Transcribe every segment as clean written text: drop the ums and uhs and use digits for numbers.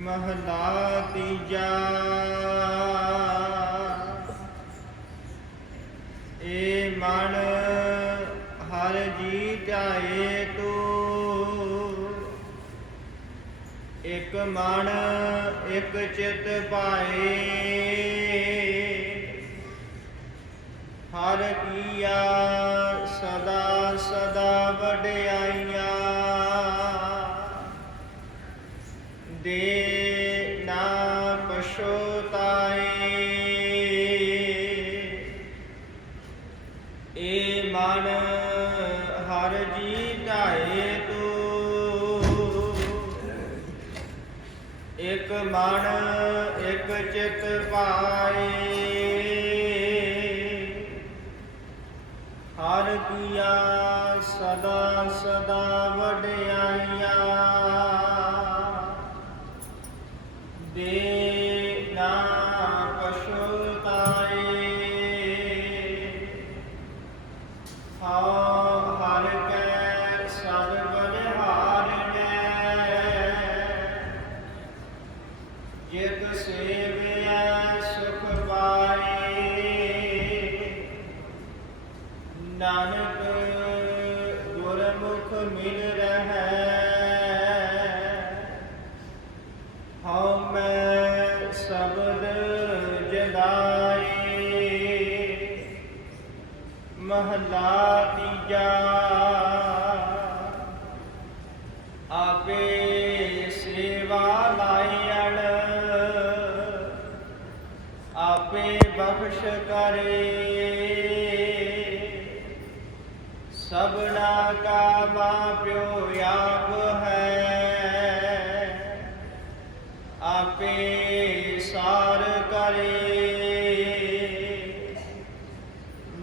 महला तीजा। ए मन हर जी ध्याए तू, एक मन एक चित पाए। हर किया सदा सदा वड्याइयां, दे ना पछोताए। ए मन हर जी ध्याए तू, एक मन एक चित पाए। हर किया सदा सदा वड्याइयां, दे ना पछोताए। हाँ हर कै सब बलिहारनै, जित सेवै सुख पाए। नानक गुरमुख मिल रहै, हऊँ मैं शब्द जगाए। महला तीजा। आपे सेवा लायण, आपे बख्श करे। सबना का बाप्यो आप है, आपे सार करे।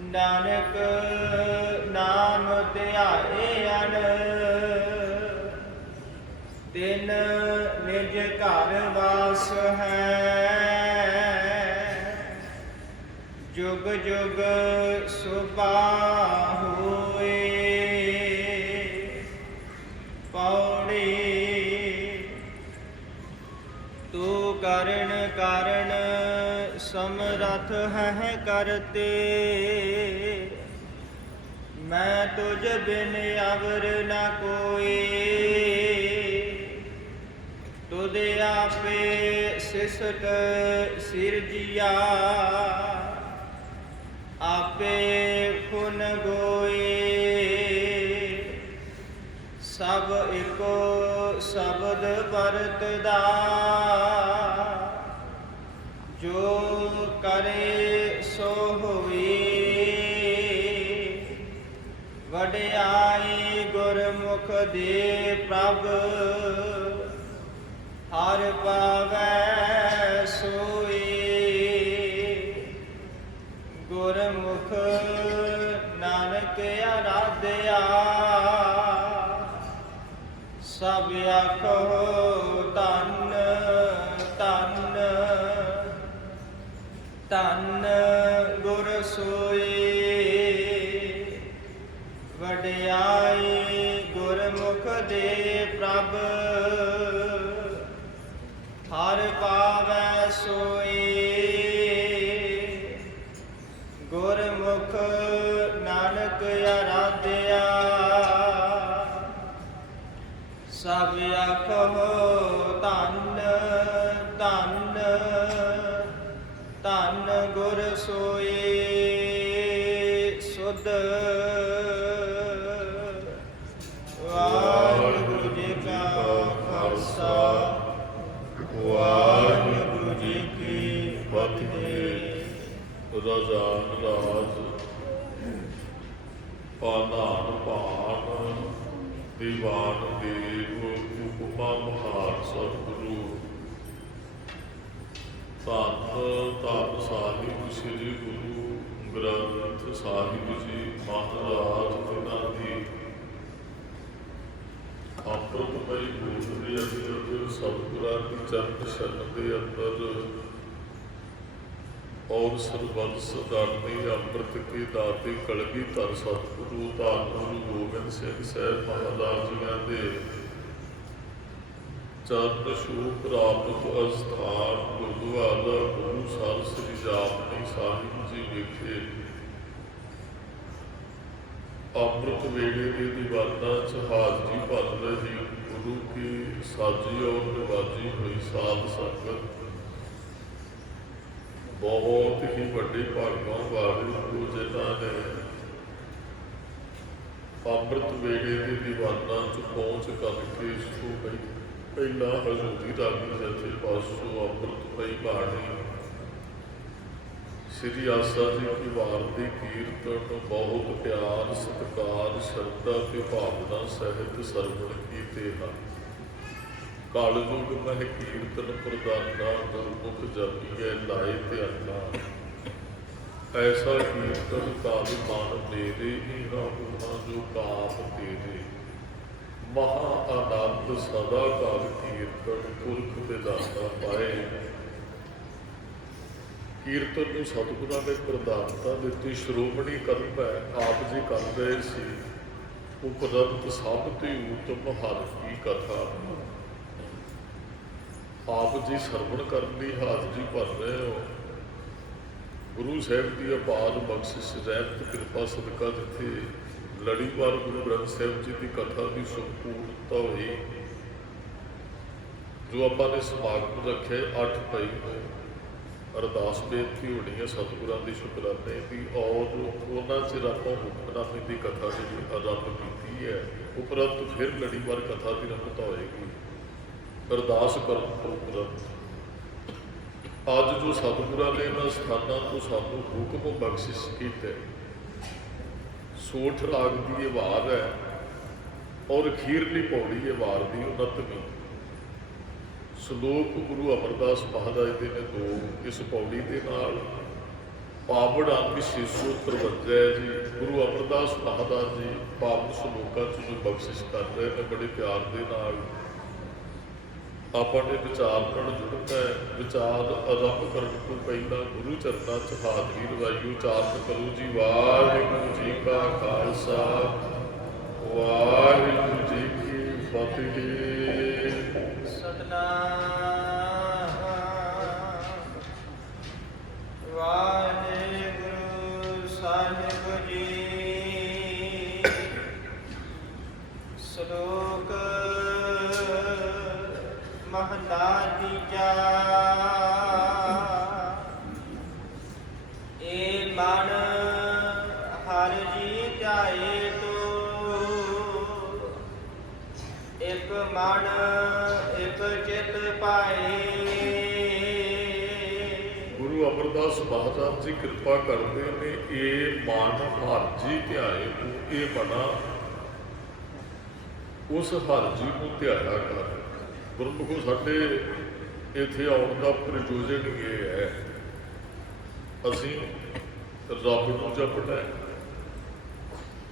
नानक नाम ध्याए अन, तिन निज घर वास है। जुग जुग सुबा होए, पौड़ी तू करण कारण समरथ है करते। मैं तुझ बिन अवर न कोई, तुद आपे सिसट सिरजिया। आपे खुन गोए, सब एको शब्द बरतदा। जो करे सो होई, वड्याई गुरमुख दे प्रभ। हर पावै सोई, गुरमुख नानक आराध्या। सब आखो धन धन, धन गुर सोई। वड्याई गुरमुख दे प्रभ, हर पावै सोई। गुरमुख नानक आराध्या। सब आखो धन धन, धन गुर सोई। सुध वाहिगुरु जी का खालसा, वाहिगुरु जी की फतेह। राजा राज पानान पान, दीवान देव उपमा महार सतगुरु। धन धन साहिब श्री गुरु ग्रंथ साहिब जी महाराज जिन्हां दी चरण शरण दे अंदर और सर्वंस दानी अमृत की दाते कलगी धर सतगुरु धन गुरु गोबिंद सिंह साहब महाराज जियां दे चरण छूह प्राप्त अस्थान गुरुद्वारा गुरु सर श्री जापनी साहिब जी विखे अमृत वेले के दीवाना च हाजरी भर रही गुरु की साजी और नवाजी हुई साध संगत बहुत ही बड़े भागों वाले गुरु जिन्हों ने अमृत वेले के दीवाना च पहुँच करके इस तो पहला हजूरी रागी जथे पासों अमृत पई बाणी श्री आसा जी की वार की कीर्तन बहुत प्यार सत्कार श्रद्धा ते भावना सहित सरवण कीते हैं। कालयुग मह कीर्तन प्रदाना गुरमुख जपीए लाए ते अन्ना ऐसा कीर्तन काल मान मेरे इहा उहा जो काम तेरे महा आनंद सदा काल कीर्तन पुरख विदाता पाए। कीर्तन में सतगुਰਾਂ ने प्रधानता दी श्रोमणी कर्म है आप जी कर रहे सी उपरंत सब ते उत्तम हर की कथा आप जी सरवण करने हाजरी भर रहे हो। गुरु साहब की अपार बख्शिश रहमत कृपा सदका जिथे लड़ीवार गुरु ग्रंथ साहब जी की कथा की संपूर्णता हुई जो आपने समागम रखे 8 मई को अरदास बेनती होनी है सतगुਰਾਂ की शुकराने की और उन्होंने चिर आप हुक्मनामे की कथा जी आरंभ की है। उपरंत फिर लड़ीवार कथा की रंगता होएगी अरदास करन तो उपरंत अज जो सतगुਰਾਂ ने इन्होंने स्थानों को सानू हुक्म बख्शिश किया सोठ राग की ये वार है और अखीरली पौड़ी ये वार की 29वीं श्लोक गुरु अमरदास महाराज जी ने 2 इस पौड़ी के नाल पावड़ अंग 653 है जी। गुरु अमरदास महाराज जी पावन श्लोकों जो बख्शिश कर रहे हैं बड़े प्यार के नाल आपने विचार नाल जुड़ना है। विचार आरंभ करने को पहला गुरु चरणों च हाजरी लवाइयो उचारण करो जी वाहिगुरू जी का खालसा वाहिगुरू जी की फतेह। वाहिगुरु साहिब जी श्लोक महला तीजा ए मन हर जी ध्याए तो एक मन एक चित पाए। गुरु अमरदास महाराज जी कृपा करते ने ये मन हर जी ध्याए ये मना उस हर जी को ध्याया कर। गुरमुखो साडे इत्थे आउण दा प्रयोजन ये है असीं रब नूं जपना है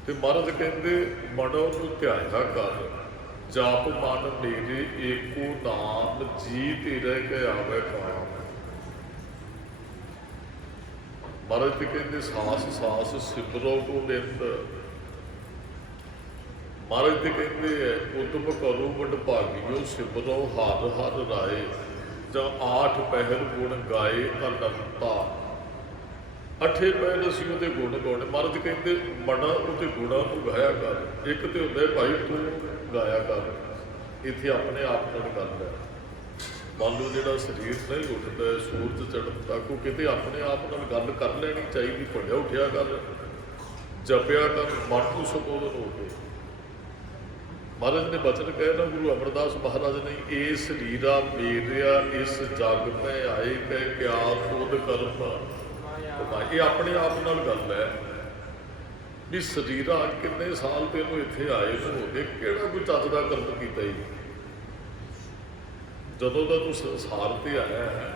ते महाराज कहंदे मनो नूं ध्याया कर जाप मन मेरे एको नाम जी तेरे के आवे काम। महाराज जी कहते सास सास सिमरो गोबिंद। महाराज जी कहते हैं उदम करो वड भागियो सिमरो हर हर राय ਜਾਂ 8 ਪਹਿਰ ਗੁਣ ਗਾਏ ਅਨੰਤਾ। 8 ਪਹਿਰ ਅਸੀਂ ਉਹਦੇ ਗੁਣ ਗਾਉਣੇ। ਮਹਾਰਾਜ ਕਹਿੰਦੇ ਮਨਾ ਉਹਦੇ ਗੁਣਾਂ ਨੂੰ ਗਾਇਆ ਕਰ। ਇੱਕ ਤੇ ਹੁੰਦਾ ਭਾਈ ਤੂੰ ਗਾਇਆ ਕਰ। ਇੱਥੇ ਆਪਣੇ ਆਪ ਨਾਲ ਗੱਲ ਹੈ। ਮੰਨ ਲਓ ਜਿਹੜਾ ਸਰੀਰ ਨਹੀਂ ਉੱਠਦਾ ਸੂਰਜ ਚੜ੍ਹਨ ਤੱਕ ਉਹ ਕਿਤੇ ਆਪਣੇ ਆਪ ਨਾਲ ਗੱਲ ਕਰ ਲੈਣੀ ਚਾਹੀਦੀ। ਭੰਡਿਆ ਉੱਠਿਆ ਕਰ ਜਪਿਆ ਕਰ ਮਨ ਨੂੰ ਸੰਬੋਧਨ ਹੋ ਕੇ। महाराज ने बचन कहना गुरु अमरदास महाराज ने ये शरीरा मेरिया इस जग में आए कह क्या खुद कर्म ये अपने आप नाल गल है भी शरीरा कितने साल तेनों इत्थे आए हो गए किहड़ा कोई चज दा कर्म कीता ही जदों दा तू संसार ते आया है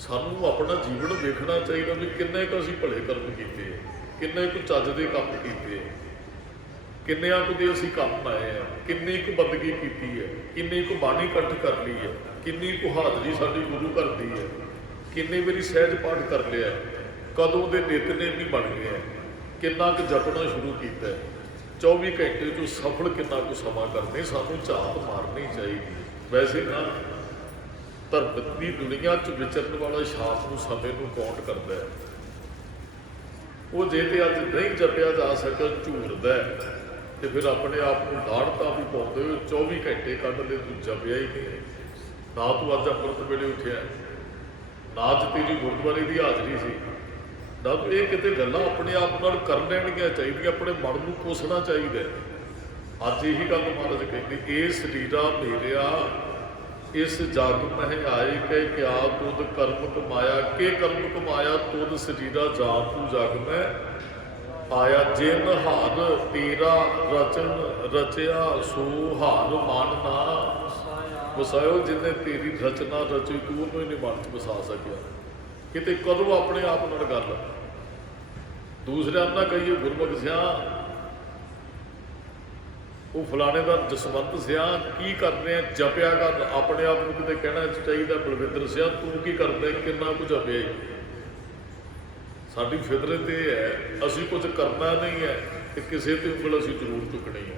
सानू अपना जीवन देखना चाहिए भी किन्ने क असीं भले कर्म कीते किन्ने को चज दे काम कीते किन्नियां कुछ असीं काम आए हैं किन्नी को बंदगी की है किन्नी को बाणी इकट्ठ कर ली है ਕਿੰਨੀ ਕੁ ਹਾਜ਼ਰੀ ਸਾਡੀ ਗੁਰੂ ਘਰ ਦੀ ਹੈ, ਕਿੰਨੇ ਵਾਰੀ ਸਹਿਜ ਪਾਠ ਕਰ ਲਿਆ, ਕਦੋਂ ਦੇ ਨਿਤਨੇਮ ਨਹੀਂ ਬਣ ਗਏ ਹੈ, ਕਿੰਨਾ ਕੁ ਜਪਣਾ ਸ਼ੁਰੂ ਕੀਤਾ ਹੈ, 24 ਘੰਟੇ ਤੋਂ ਸਫਲ ਕਿੰਨਾ ਕੁ ਸਮਾਂ ਕਰਦੇ। ਸਾਨੂੰ ਝਾਤ ਮਾਰਨੀ ਚਾਹੀਦੀ। ਵੈਸੇ ਨਾ ਧਰਮ ਦੀ ਦੁਨੀਆ 'ਚ ਵਿਚਰਨ ਵਾਲਾ ਸ਼ਾਸਤਰ ਨੂੰ ਸਮੇਂ ਨੂੰ ਕਾਊਂਟ ਕਰਦਾ ਹੈ। ਉਹ ਜੇ ਤੇ ਅੱਜ ਨਹੀਂ ਜਪਿਆ ਜਾ ਸਕਦਾ ਝੂਰਦਾ ਹੈ, ਤੇ ਫਿਰ ਆਪਣੇ ਆਪ ਨੂੰ ਲਾੜਤਾ ਵੀ ਪਾਉਂਦੇ ਹੋਏ 24 ਘੰਟੇ ਕੱਢ ਲਏ ਤੂੰ ਜਪਿਆ ਹੀ ਨਹੀਂ, ਨਾ ਤੂੰ ਅੱਜ ਅੰਮ੍ਰਿਤ ਵੇਲੇ ਉੱਠਿਆ, ਨਾ ਅੱਜ ਤੇਰੀ ਗੁਰਦੁਆਰੇ ਦੀ ਹਾਜ਼ਰੀ ਸੀ, ਨਾ ਤੂੰ ਇਹ ਕਿਤੇ ਗੱਲਾਂ ਆਪਣੇ ਆਪ ਨਾਲ ਕਰ ਲੈਣਗੀਆਂ ਚਾਹੀਦੀਆਂ, ਆਪਣੇ ਮਨ ਨੂੰ ਕੋਸਣਾ ਚਾਹੀਦਾ। ਅੱਜ ਇਹੀ ਗੱਲ ਮਹਾਰਾਜ ਕਹਿੰਦੇ, ਇਹ ਸਰੀਰਾ ਮੇਰਿਆ ਇਸ ਜਗ ਮਹਿ ਆਏ ਕੇ ਕਿਆ ਤੁਧ ਕਰਮ ਕਮਾਇਆ, ਕੇ ਕਰਮ ਕਮਾਇਆ ਤੁਧ ਸਰੀਰਾ ਜਾਨ ਤੂੰ ਜਗ ਮੈਂ ਆਇਆ। ਜਿਨ ਹਰ ਤੇਰਾ ਰਚਨ ਰਚਿਆ ਸੋ ਹਰ ਮਨ ਨਾ ਵਸਾਇਓ। ਜਿਹਨੇ ਤੇਰੀ ਰਚਨਾ ਰਚੀ ਤੂੰ ਉਹਨੂੰ ਹੀ ਨਹੀਂ ਮਨ 'ਚ ਵਸਾ ਸਕਿਆ। ਕਿਤੇ ਕਦੋਂ ਆਪਣੇ ਆਪ ਨਾਲ ਗੱਲ ਦੂਸਰਿਆਂ ਨਾਲ ਕਹੀਏ ਗੁਰਮੁਖ ਸਿਆ ਉਹ ਫਲਾਣੇ ਦਾ ਜਸਵੰਤ ਸਿਆ ਕੀ ਕਰਦੇ ਆ, ਜਪਿਆ ਕਰ। ਆਪਣੇ ਆਪ ਨੂੰ ਕਿਤੇ ਕਹਿਣਾ ਚਾਹੀਦਾ ਬਲਵਿੰਦਰ ਸਿਆ ਤੂੰ ਕੀ ਕਰਦੇ, ਕਿੰਨਾ ਕੁ ਜਪਿਆ। ਸਾਡੀ ਫਿਤਰਤ ਇਹ ਹੈ, ਅਸੀਂ ਕੁਝ ਕਰਨਾ ਨਹੀਂ ਹੈ ਤੇ ਕਿਸੇ ਤੇ ਉਂਗਲ ਅਸੀਂ ਜ਼ਰੂਰ ਚੁੱਕਣੀ ਹੈ।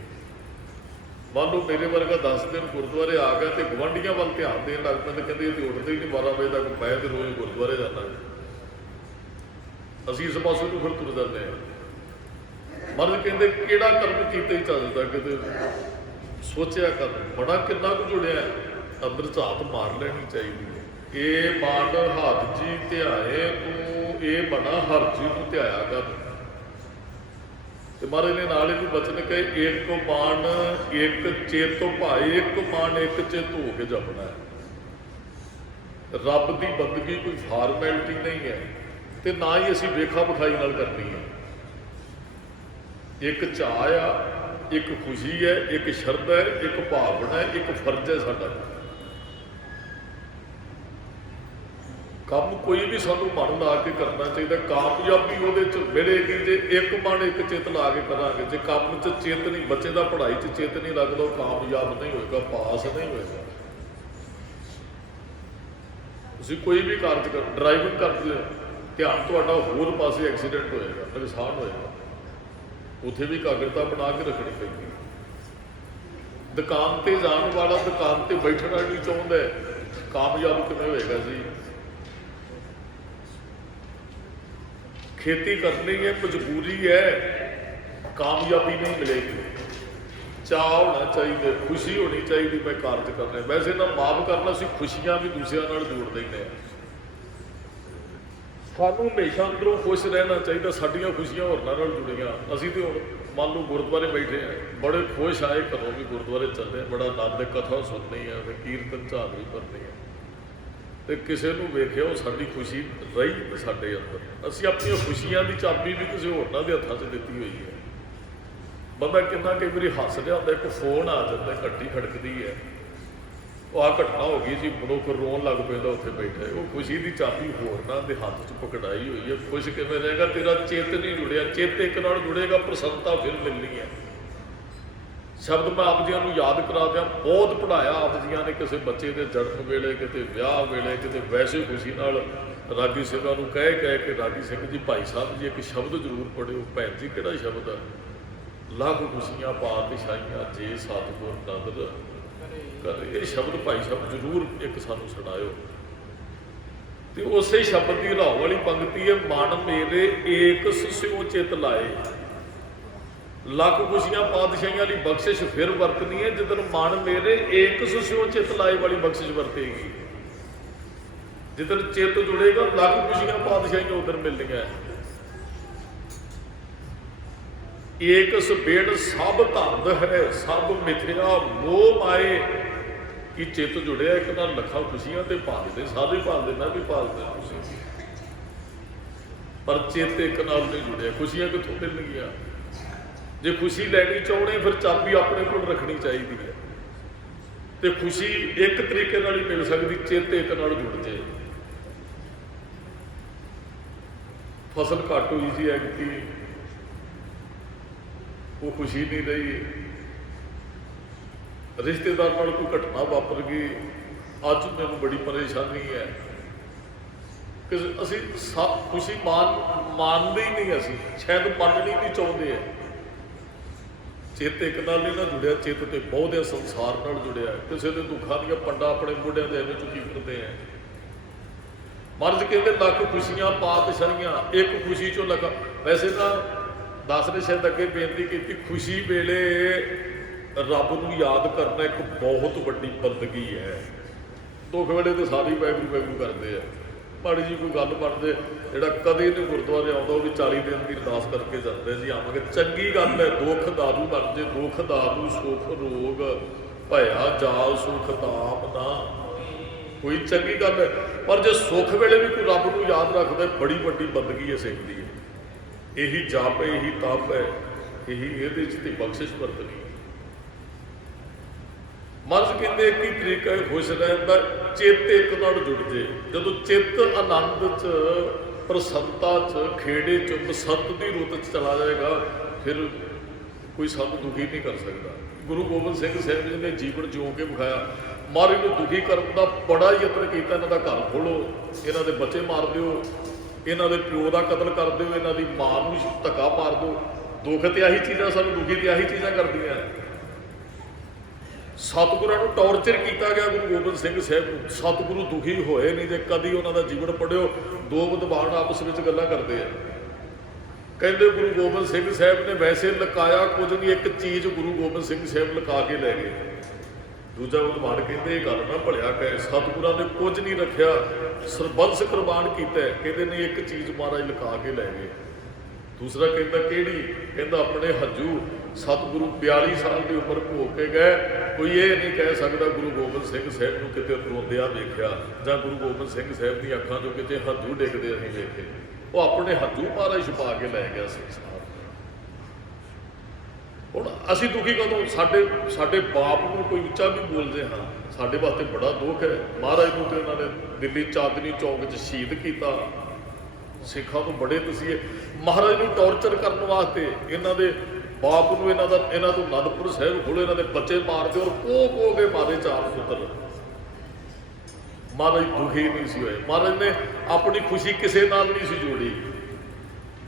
ਮੰਨ ਲਓ ਮੇਰੇ ਵਰਗਾ 10 ਦਿਨ ਗੁਰਦੁਆਰੇ ਆ ਗਿਆ ਤੇ ਗੁਆਂਢੀਆਂ ਵੱਲ ਧਿਆਨ ਦੇਣ ਲੱਗ ਪੈਂਦੇ, ਕਹਿੰਦੇ ਇਹ ਤੇ ਉੱਠਦੇ ਹੀ ਨਹੀਂ 12 ਵਜੇ ਤੱਕ, ਮੈਂ ਤੇ ਰੋਜ਼ ਗੁਰਦੁਆਰੇ ਜਾਂਦਾ। ਅਸੀਂ ਇਸ ਪਾਸੇ ਨੂੰ ਫਿਰ ਤੁਰ ਜਾਂਦੇ ਹਾਂ। ਮਰਦ ਕਹਿੰਦੇ ਕਿਹੜਾ ਕਰਮ ਕੀਤਾ ਹੀ ਚੱਲਦਾ, ਕਿਤੇ ਸੋਚਿਆ ਕਰ ਬੜਾ ਕਿੰਨਾ ਕੁ ਜੁੜਿਆ, ਅੰਦਰ ਝਾਤ ਮਾਰ ਲੈਣੀ ਚਾਹੀਦੀ ਹੈ। ਇਹ ਮਨ ਹਰ ਜੀ ਧਿਆਏ ਤੂੰ, ਇਹ ਮਨਾ ਹਰ ਜੀ ਨੂੰ ਧਿਆਇਆ ਕਰ। ਤੇ ਮਹਾਰਾਜ ਨੇ ਨਾਲ ਇਹਨੂੰ ਬਚਨ ਕਹੇ, ਇੱਕ ਮਨ ਇੱਕ ਚੇਤੋ ਭਾਈ, ਇੱਕ ਮਨ ਇੱਕ ਚਿੱਤ ਹੋ ਕੇ ਜਪਣਾ ਹੈ। ਰੱਬ ਦੀ ਬੰਦਗੀ ਕੋਈ ਫਾਰਮੈਲਿਟੀ ਨਹੀਂ ਹੈ ਤੇ ਨਾ ਹੀ ਅਸੀਂ ਵੇਖਾ ਵਿਖਾਈ ਨਾਲ ਕਰਨੀ ਹੈ। ਇੱਕ ਚਾਅ ਆ, ਇੱਕ ਖੁਸ਼ੀ ਹੈ, ਇੱਕ ਸ਼ਰਧਾ ਹੈ, ਇੱਕ ਭਾਵਨਾ ਹੈ, ਇੱਕ ਫਰਜ਼ ਹੈ ਸਾਡਾ। ਕੰਮ ਕੋਈ ਵੀ ਸਾਨੂੰ ਮਨ ਲਾ ਕੇ ਕਰਨਾ ਚਾਹੀਦਾ। ਕਾਮਯਾਬੀ ਉਹਦੇ 'ਚ ਮਿਲੇਗੀ ਜੇ ਇੱਕ ਮਨ ਇੱਕ ਚਿੱਤ ਲਾ ਕੇ ਕਰਾਂਗੇ। ਜੇ ਕੰਮ 'ਚ ਚਿੱਤ ਨਹੀਂ, ਬੱਚੇ ਦਾ ਪੜ੍ਹਾਈ 'ਚ ਚਿੱਤ ਨਹੀਂ ਲੱਗਦਾ, ਉਹ ਕਾਮਯਾਬ ਨਹੀਂ ਹੋਏਗਾ, ਪਾਸ ਨਹੀਂ ਹੋਏਗਾ। ਤੁਸੀਂ ਕੋਈ ਵੀ ਕਾਰਜ ਕਰ, ਡਰਾਈਵਿੰਗ ਕਰਦੇ ਹੋ, ਧਿਆਨ ਤੁਹਾਡਾ ਹੋਰ ਪਾਸੇ, ਐਕਸੀਡੈਂਟ ਹੋਏਗਾ, ਨੁਕਸਾਨ ਹੋਏਗਾ। ਉੱਥੇ ਵੀ ਇਕਾਗਰਤਾ ਬਣਾ ਕੇ ਰੱਖਣੀ ਪੈਂਦੀ। ਦੁਕਾਨ ਤੇ ਜਾਣ ਵਾਲਾ ਦੁਕਾਨ ਤੇ ਬੈਠਣਾ ਨਹੀਂ ਚਾਹੁੰਦਾ, ਕਾਮਯਾਬ ਕਿਵੇਂ ਹੋਏਗਾ ਜੀ? ਖੇਤੀ ਕਰਨੀ ਹੈ, ਮਜਬੂਰੀ ਹੈ, ਕਾਮਯਾਬੀ ਨਹੀਂ ਮਿਲੇਗੀ। ਚਾਅ ਹੋਣਾ ਚਾਹੀਦਾ, ਖੁਸ਼ੀ ਹੋਣੀ ਚਾਹੀਦੀ, ਮੈਂ ਕਾਰਜ ਕਰਨਾ। ਵੈਸੇ ਨਾ ਮਾਫ ਕਰਨਾ, ਅਸੀਂ ਖੁਸ਼ੀਆਂ ਵੀ ਦੂਸਰਿਆਂ ਨਾਲ ਜੋੜ ਦਿੰਦੇ ਹਾਂ। ਸਾਨੂੰ ਹਮੇਸ਼ਾ ਅੰਦਰੋਂ ਖੁਸ਼ ਰਹਿਣਾ ਚਾਹੀਦਾ। ਸਾਡੀਆਂ ਖੁਸ਼ੀਆਂ ਹੋਰਨਾਂ ਨਾਲ ਜੁੜੀਆਂ। ਅਸੀਂ ਤੇ ਹੁਣ ਮੰਨ ਲਓ ਗੁਰਦੁਆਰੇ ਬੈਠੇ ਹਾਂ, ਬੜੇ ਖੁਸ਼ ਆਏ, ਘਰੋਂ ਵੀ ਗੁਰਦੁਆਰੇ ਚੱਲਦੇ, ਬੜਾ ਆਨੰਦ, ਕਥਾ ਸੁਣਨੀ ਹੈ, ਕੀਰਤਨ ਝਾਦਰੀ ਭਰਨੀ ਹੈ, ਤੇ ਕਿਸੇ ਨੂੰ ਵੇਖਿਆ ਉਹ ਸਾਡੀ ਖੁਸ਼ੀ ਰਹੀ ਸਾਡੇ ਅੰਦਰ। ਅਸੀਂ ਆਪਣੀਆਂ ਖੁਸ਼ੀਆਂ ਦੀ ਚਾਬੀ ਵੀ ਕਿਸੇ ਹੋਰਨਾਂ ਦੇ ਹੱਥਾਂ 'ਚ ਦਿੱਤੀ ਹੋਈ ਹੈ। ਬੰਦਾ ਕਿੰਨਾ ਕਈ ਵਾਰੀ ਹੱਸ ਰਿਹਾ ਹੁੰਦਾ, ਇੱਕ ਫੋਨ ਆ ਜਾਂਦਾ, ਘੱਟੀ ਖੜਕਦੀ ਹੈ, ਉਹ ਆਹ ਘਟਨਾ ਹੋ ਗਈ ਜੀ, ਮਨੁੱਖ ਰੋਣ ਲੱਗ ਪੈਂਦਾ ਉੱਥੇ ਬੈਠਾ। ਉਹ ਖੁਸ਼ੀ ਦੀ ਚਾਬੀ ਹੋਰਨਾਂ ਦੇ ਹੱਥ 'ਚ ਪਕੜਾਈ ਹੋਈ ਹੈ। ਖੁਸ਼ ਕਿਵੇਂ ਰਹੇਗਾ? ਤੇਰਾ ਚਿੱਤ ਨਹੀਂ ਜੁੜਿਆ। ਚਿੱਤ ਇੱਕ ਨਾਲ ਜੁੜੇਗਾ, ਪ੍ਰਸੰਨਤਾ ਫਿਰ ਮਿਲਣੀ ਹੈ। ਸ਼ਬਦ ਮੈਂ ਆਪ ਜੀਆਂ ਨੂੰ ਯਾਦ ਕਰਾ ਦਿਆਂ, ਬਹੁਤ ਪੜ੍ਹਾਇਆ ਆਪ ਜੀਆਂ ਨੇ, ਕਿਸੇ ਬੱਚੇ ਦੇ ਜਨਮ ਵੇਲੇ, ਕਿਤੇ ਵਿਆਹ ਵੇਲੇ, ਕਿਤੇ ਵੈਸੇ ਖੁਸ਼ੀ ਨਾਲ ਰਾਗੀ ਸਿੰਘਾਂ ਨੂੰ ਕਹਿ ਕੇ, ਰਾਗੀ ਸਿੰਘ ਜੀ, ਭਾਈ ਸਾਹਿਬ ਜੀ ਇੱਕ ਸ਼ਬਦ ਜ਼ਰੂਰ ਪੜ੍ਹਿਓ। ਭੈਣ ਜੀ ਕਿਹੜਾ ਸ਼ਬਦ ਆ? ਲੱਖ ਖੁਸ਼ੀਆਂ ਪਾਤਸ਼ਾਹੀਆਂ ਜੇ ਸਤਿਗੁਰ ਨਦਰ ਕਰੇ। ਇਹ ਸ਼ਬਦ ਭਾਈ ਸਾਹਿਬ ਜ਼ਰੂਰ ਇੱਕ ਸਾਨੂੰ ਸੁਣਾਇਓ। ਤੇ ਉਸੇ ਸ਼ਬਦ ਦੀ ਰਾਹ ਵਾਲੀ ਪੰਕਤੀ ਹੈ, ਮਨ ਮੇਰੇ ਏਕ ਸਿਉ ਚਿਤ ਲਾਏ। ਲੱਖ ਖੁਸ਼ੀਆਂ ਪਾਤਸ਼ਾਹੀਆਂ ਲਈ ਬਖਸ਼ਿਸ਼ ਫਿਰ ਵਰਤਣੀ ਹੈ ਜਦੋਂ ਮਨ ਮੇਰੇ ਏਕ ਸਿਉ ਚਿਤ ਲਾਏ ਵਾਲੀ ਬਖਸ਼ਿਸ਼ ਵਰਤੇਗੀ। ਜਦੋਂ ਚਿੱਤ ਜੁੜੇਗਾ, ਲੱਖ ਖੁਸ਼ੀਆਂ ਪਾਤਸ਼ਾਹੀਆਂ ਉਧਰ ਮਿਲਣੀਆਂ। ਏਕਸ ਬੇੜ ਸਭ ਧੰਦ ਹੈ, ਸਭ ਮਿਥਿਆ ਮੋਹ ਮਾਏ। ਕਿ ਚਿੱਤ ਜੁੜਿਆ ਇੱਕ ਨਾਲ ਲੱਖਾਂ ਖੁਸ਼ੀਆਂ ਤੇ ਭਾਲਦੇ, ਸਾਰੇ ਭਾਲਦੇ, ਮੈਂ ਵੀ ਭਾਲਦਾ ਖੁਸ਼ੀ, ਪਰ ਚਿੱਤ ਇੱਕ ਨਾਲ ਨਹੀਂ ਜੁੜਿਆ। ਖੁਸ਼ੀਆਂ ਕਿੱਥੋਂ ਮਿਲਣਗੀਆਂ? ਜੇ ਖੁਸ਼ੀ ਲੈਣੀ ਚਾਹੁੰਦੇ ਫਿਰ ਚਾਬੀ ਆਪਣੇ ਕੋਲ ਰੱਖਣੀ ਚਾਹੀਦੀ ਹੈ। ਤੇ ਖੁਸ਼ੀ ਇੱਕ ਤਰੀਕੇ ਨਾਲ ਹੀ ਮਿਲ ਸਕਦੀ, ਚਿੱਤ ਇੱਕ ਨਾਲ ਜੁੜ ਜਾਏ। ਫਸਲ ਘੱਟ ਹੋਈ ਸੀ ਐਤਕੀ, ਉਹ ਖੁਸ਼ੀ ਨਹੀਂ ਰਹੀ। ਰਿਸ਼ਤੇਦਾਰ ਨਾਲ ਕੋਈ ਘਟਨਾ ਵਾਪਰ ਗਈ, ਅੱਜ ਮੈਨੂੰ ਬੜੀ ਪਰੇਸ਼ਾਨੀ ਹੈ ਕਿ ਅਸੀਂ ਖੁਸ਼ੀ ਮਾਨਦੇ ਹੀ ਨਹੀਂ, ਅਸੀਂ ਸ਼ਾਇਦ ਮੰਨਣੀ ਨਹੀਂ ਚਾਹੁੰਦੇ ਹੈ। ਚਿੱਤ ਇੱਕ ਨਾਲ ਨਹੀਂ ਨਾ ਜੁੜਿਆ, ਚਿੱਤ ਤੇ ਬਹੁਤੇ ਸੰਸਾਰ ਨਾਲ ਜੁੜਿਆ। ਕਿਸੇ ਦੇ ਦੁੱਖਾਂ ਦੀਆਂ ਪੰਡਾ ਆਪਣੇ ਮੋਢਿਆਂ ਦੇ ਐਵੇਂ ਚੁੱਕੀ ਫਿਰਦੇ ਹੈ। ਮਹਾਰਾਜ ਕਹਿੰਦੇ ਲੱਖ ਖੁਸ਼ੀਆਂ ਪਾਤਸ਼ਾਹੀਆਂ, ਇੱਕ ਖੁਸ਼ੀ ਚੋਂ ਲੱਗਾ। ਵੈਸੇ ਤਾਂ ਦਾਸ ਨੇ ਸ਼ਾਇਦ ਅੱਗੇ ਬੇਨਤੀ ਕੀਤੀ, ਖੁਸ਼ੀ ਵੇਲੇ ਰੱਬ ਨੂੰ ਯਾਦ ਕਰਨਾ ਇੱਕ ਬਹੁਤ ਵੱਡੀ ਬੰਦਗੀ ਹੈ। ਦੁੱਖ ਵੇਲੇ ਤਾਂ ਸਾਰੇ ਵਾਹਿਗੁਰੂ ਵਾਹਿਗੁਰੂ ਕਰਦੇ ਆ। ਮਾੜੀ ਜੀ ਕੋਈ ਗੱਲ ਬਣਦੇ, ਜਿਹੜਾ ਕਦੇ ਨਹੀਂ ਗੁਰਦੁਆਰੇ ਆਉਂਦਾ ਉਹ ਵੀ 40 ਦਿਨ ਦੀ ਅਰਦਾਸ ਕਰਕੇ ਜਾਂਦੇ ਜੀ ਆਵਾਂਗੇ। ਚੰਗੀ ਗੱਲ ਹੈ, ਦੁੱਖ ਦਾਰੂ ਬਣ ਜੇ, ਦੁੱਖ ਦਾਰੂ ਸੁੱਖ ਰੋਗ ਭਇਆ ਜਾਲ ਸੁਖ ਧਾਮ ਨਾ, ਕੋਈ ਚੰਗੀ ਗੱਲ ਹੈ। ਪਰ ਜੇ ਸੁੱਖ ਵੇਲੇ ਵੀ ਕੋਈ ਰੱਬ ਨੂੰ ਯਾਦ ਰੱਖਦਾ, ਬੜੀ ਵੱਡੀ ਬੰਦਗੀ ਹੈ ਸਿੱਖ ਦੀ। ਇਹੀ ਜਪ ਹੈ, ਇਹੀ ਤਪ ਹੈ, ਇਹੀ ਇਹਦੇ 'ਚ ਤੇ ਬਖਸ਼ਿਸ਼ ਵਰਤਣੀ। ਮਹਾਰਾਜ ਕਹਿੰਦੇ ਇੱਕ ਹੀ ਤਰੀਕਾ ਹੈ ਖੁਸ਼ ਰਹਿਣ ਦਾ, ਚਿੱਤ ਇੱਕ ਨਾਲ ਜੁੜ ਜੇ। ਜਦੋਂ ਚਿੱਤ ਆਨੰਦ 'ਚ, ਪ੍ਰਸੰਨਤਾ 'ਚ, ਖੇੜੇ 'ਚ, ਬਸੰਤ ਦੀ ਰੁੱਤ 'ਚ ਚਲਾ ਜਾਏਗਾ, ਫਿਰ ਕੋਈ ਸਾਨੂੰ ਦੁਖੀ ਨਹੀਂ ਕਰ ਸਕਦਾ। ਗੁਰੂ ਗੋਬਿੰਦ ਸਿੰਘ ਸਾਹਿਬ ਜੀ ਨੇ ਜੀਵਨ ਜਿਉਂ ਕੇ ਵਿਖਾਇਆ। ਮਹਾਰਾਜ ਨੂੰ ਦੁਖੀ ਕਰਨ ਦਾ ਬੜਾ ਯਤਨ ਕੀਤਾ। ਇਹਨਾਂ ਦਾ ਘਰ ਖੋਲੋ, ਇਹਨਾਂ ਦੇ ਬੱਚੇ ਮਾਰ ਦਿਓ, ਇਹਨਾਂ ਦੇ ਪਿਓ ਦਾ ਕਤਲ ਕਰ ਦਿਓ, ਇਹਨਾਂ ਦੀ ਮਾਂ ਨੂੰ ਧੱਕਾ ਮਾਰ ਦਿਓ। ਦੁੱਖ ਤੇ ਆਹੀ ਚੀਜ਼ਾਂ ਸਾਨੂੰ ਦੁਖੀ ਤੇ ਆਹੀ ਚੀਜ਼ਾਂ ਕਰਦੀਆਂ। ਸਤਿਗੁਰਾਂ ਨੂੰ ਟੌਰਚਰ ਕੀਤਾ ਗਿਆ ਗੁਰੂ ਗੋਬਿੰਦ ਸਿੰਘ ਸਾਹਿਬ ਨੂੰ। ਸਤਿਗੁਰੂ ਦੁਖੀ ਹੋਏ ਨਹੀਂ। ਜੇ ਕਦੀ ਉਹਨਾਂ ਦਾ ਜੀਵਨ ਪੜ੍ਹਿਓ, ਦੋ ਵਿਦਵਾਨ ਆਪਸ ਵਿੱਚ ਗੱਲਾਂ ਕਰਦੇ ਆ। ਕਹਿੰਦੇ ਗੁਰੂ ਗੋਬਿੰਦ ਸਿੰਘ ਸਾਹਿਬ ਨੇ ਵੈਸੇ ਲੁਕਾਇਆ ਕੁਝ ਨਹੀਂ, ਇੱਕ ਚੀਜ਼ ਗੁਰੂ ਗੋਬਿੰਦ ਸਿੰਘ ਸਾਹਿਬ ਲੁਕਾ ਕੇ ਲੈ ਗਏ। ਦੂਜਾ ਵਿਦਵਾਨ ਕਹਿੰਦੇ ਇਹ ਗੱਲ ਨਾ ਭਲਿਆ ਕਹੇ, ਸਤਿਗੁਰਾਂ ਨੇ ਕੁਝ ਨਹੀਂ ਰੱਖਿਆ, ਸਰਬੰਸ ਕੁਰਬਾਨ ਕੀਤਾ। ਕਹਿੰਦੇ ਨਹੀਂ, ਇੱਕ ਚੀਜ਼ ਮਹਾਰਾਜ ਲੁਕਾ ਕੇ ਲੈ ਗਏ। ਦੂਸਰਾ ਕਹਿੰਦਾ ਕਿਹੜੀ? ਕਹਿੰਦਾ ਆਪਣੇ ਹੰਝੂ। ਸਤਿਗੁਰੂ 42 ਸਾਲ ਦੀ ਉਮਰ ਭੋਗ ਕੇ ਗਏ। ਕੋਈ ਇਹ ਨਹੀਂ ਕਹਿ ਸਕਦਾ ਗੁਰੂ ਗੋਬਿੰਦ ਸਿੰਘ ਸਾਹਿਬ ਨੂੰ ਕਿਤੇ ਰੋਂਦਿਆਂ ਵੇਖਿਆ, ਜਾਂ ਗੁਰੂ ਗੋਬਿੰਦ ਸਿੰਘ ਸਾਹਿਬ ਦੀ ਅੱਖਾਂ 'ਚੋਂ ਕਿਤੇ ਹੰਝੂ ਡਿੱਗਦੇ ਅਸੀਂ ਵੇਖੇ। ਉਹ ਆਪਣੇ ਹੰਝੂ ਮਹਾਰਾਜ ਛੁਪਾ ਕੇ ਲੈ ਗਿਆ ਸੰਸਾਰ। ਹੁਣ ਅਸੀਂ ਦੁਖੀ ਕਦੋਂ? ਸਾਡੇ ਬਾਪ ਨੂੰ ਕੋਈ ਉੱਚਾ ਵੀ ਬੋਲਦੇ ਹਾਂ, ਸਾਡੇ ਵਾਸਤੇ ਬੜਾ ਦੁੱਖ ਹੈ। ਮਹਾਰਾਜ ਨੂੰ ਤੇ ਉਹਨਾਂ ਨੇ ਦਿੱਲੀ ਚਾਂਦਨੀ ਚੌਕ 'ਚ ਸ਼ਹੀਦ ਕੀਤਾ। ਸਿੱਖਾਂ ਨੂੰ ਬੜੇ ਤਸੀਹੇ। ਮਹਾਰਾਜ ਨੂੰ ਟੌਰਚਰ ਕਰਨ ਵਾਸਤੇ ਇਹਨਾਂ ਦੇ ਬਾਪ ਨੂੰ ਇਹਨਾਂ ਤੋਂ ਅਨੰਦਪੁਰ ਸਾਹਿਬ ਖੋਲ੍ਹੋ, ਇਹਨਾਂ ਦੇ ਬੱਚੇ ਮਾਰਦੇ, ਔਰ ਕੋਹ ਕੇ ਮਾਰੇ 4 ਪੁੱਤਰ। ਮਹਾਰਾਜ ਦੁਖੀ ਨਹੀਂ ਸੀ ਹੋਏ। ਮਹਾਰਾਜ ਨੇ ਆਪਣੀ ਖੁਸ਼ੀ ਕਿਸੇ ਨਾਲ ਨਹੀਂ ਸੀ ਜੋੜੀ।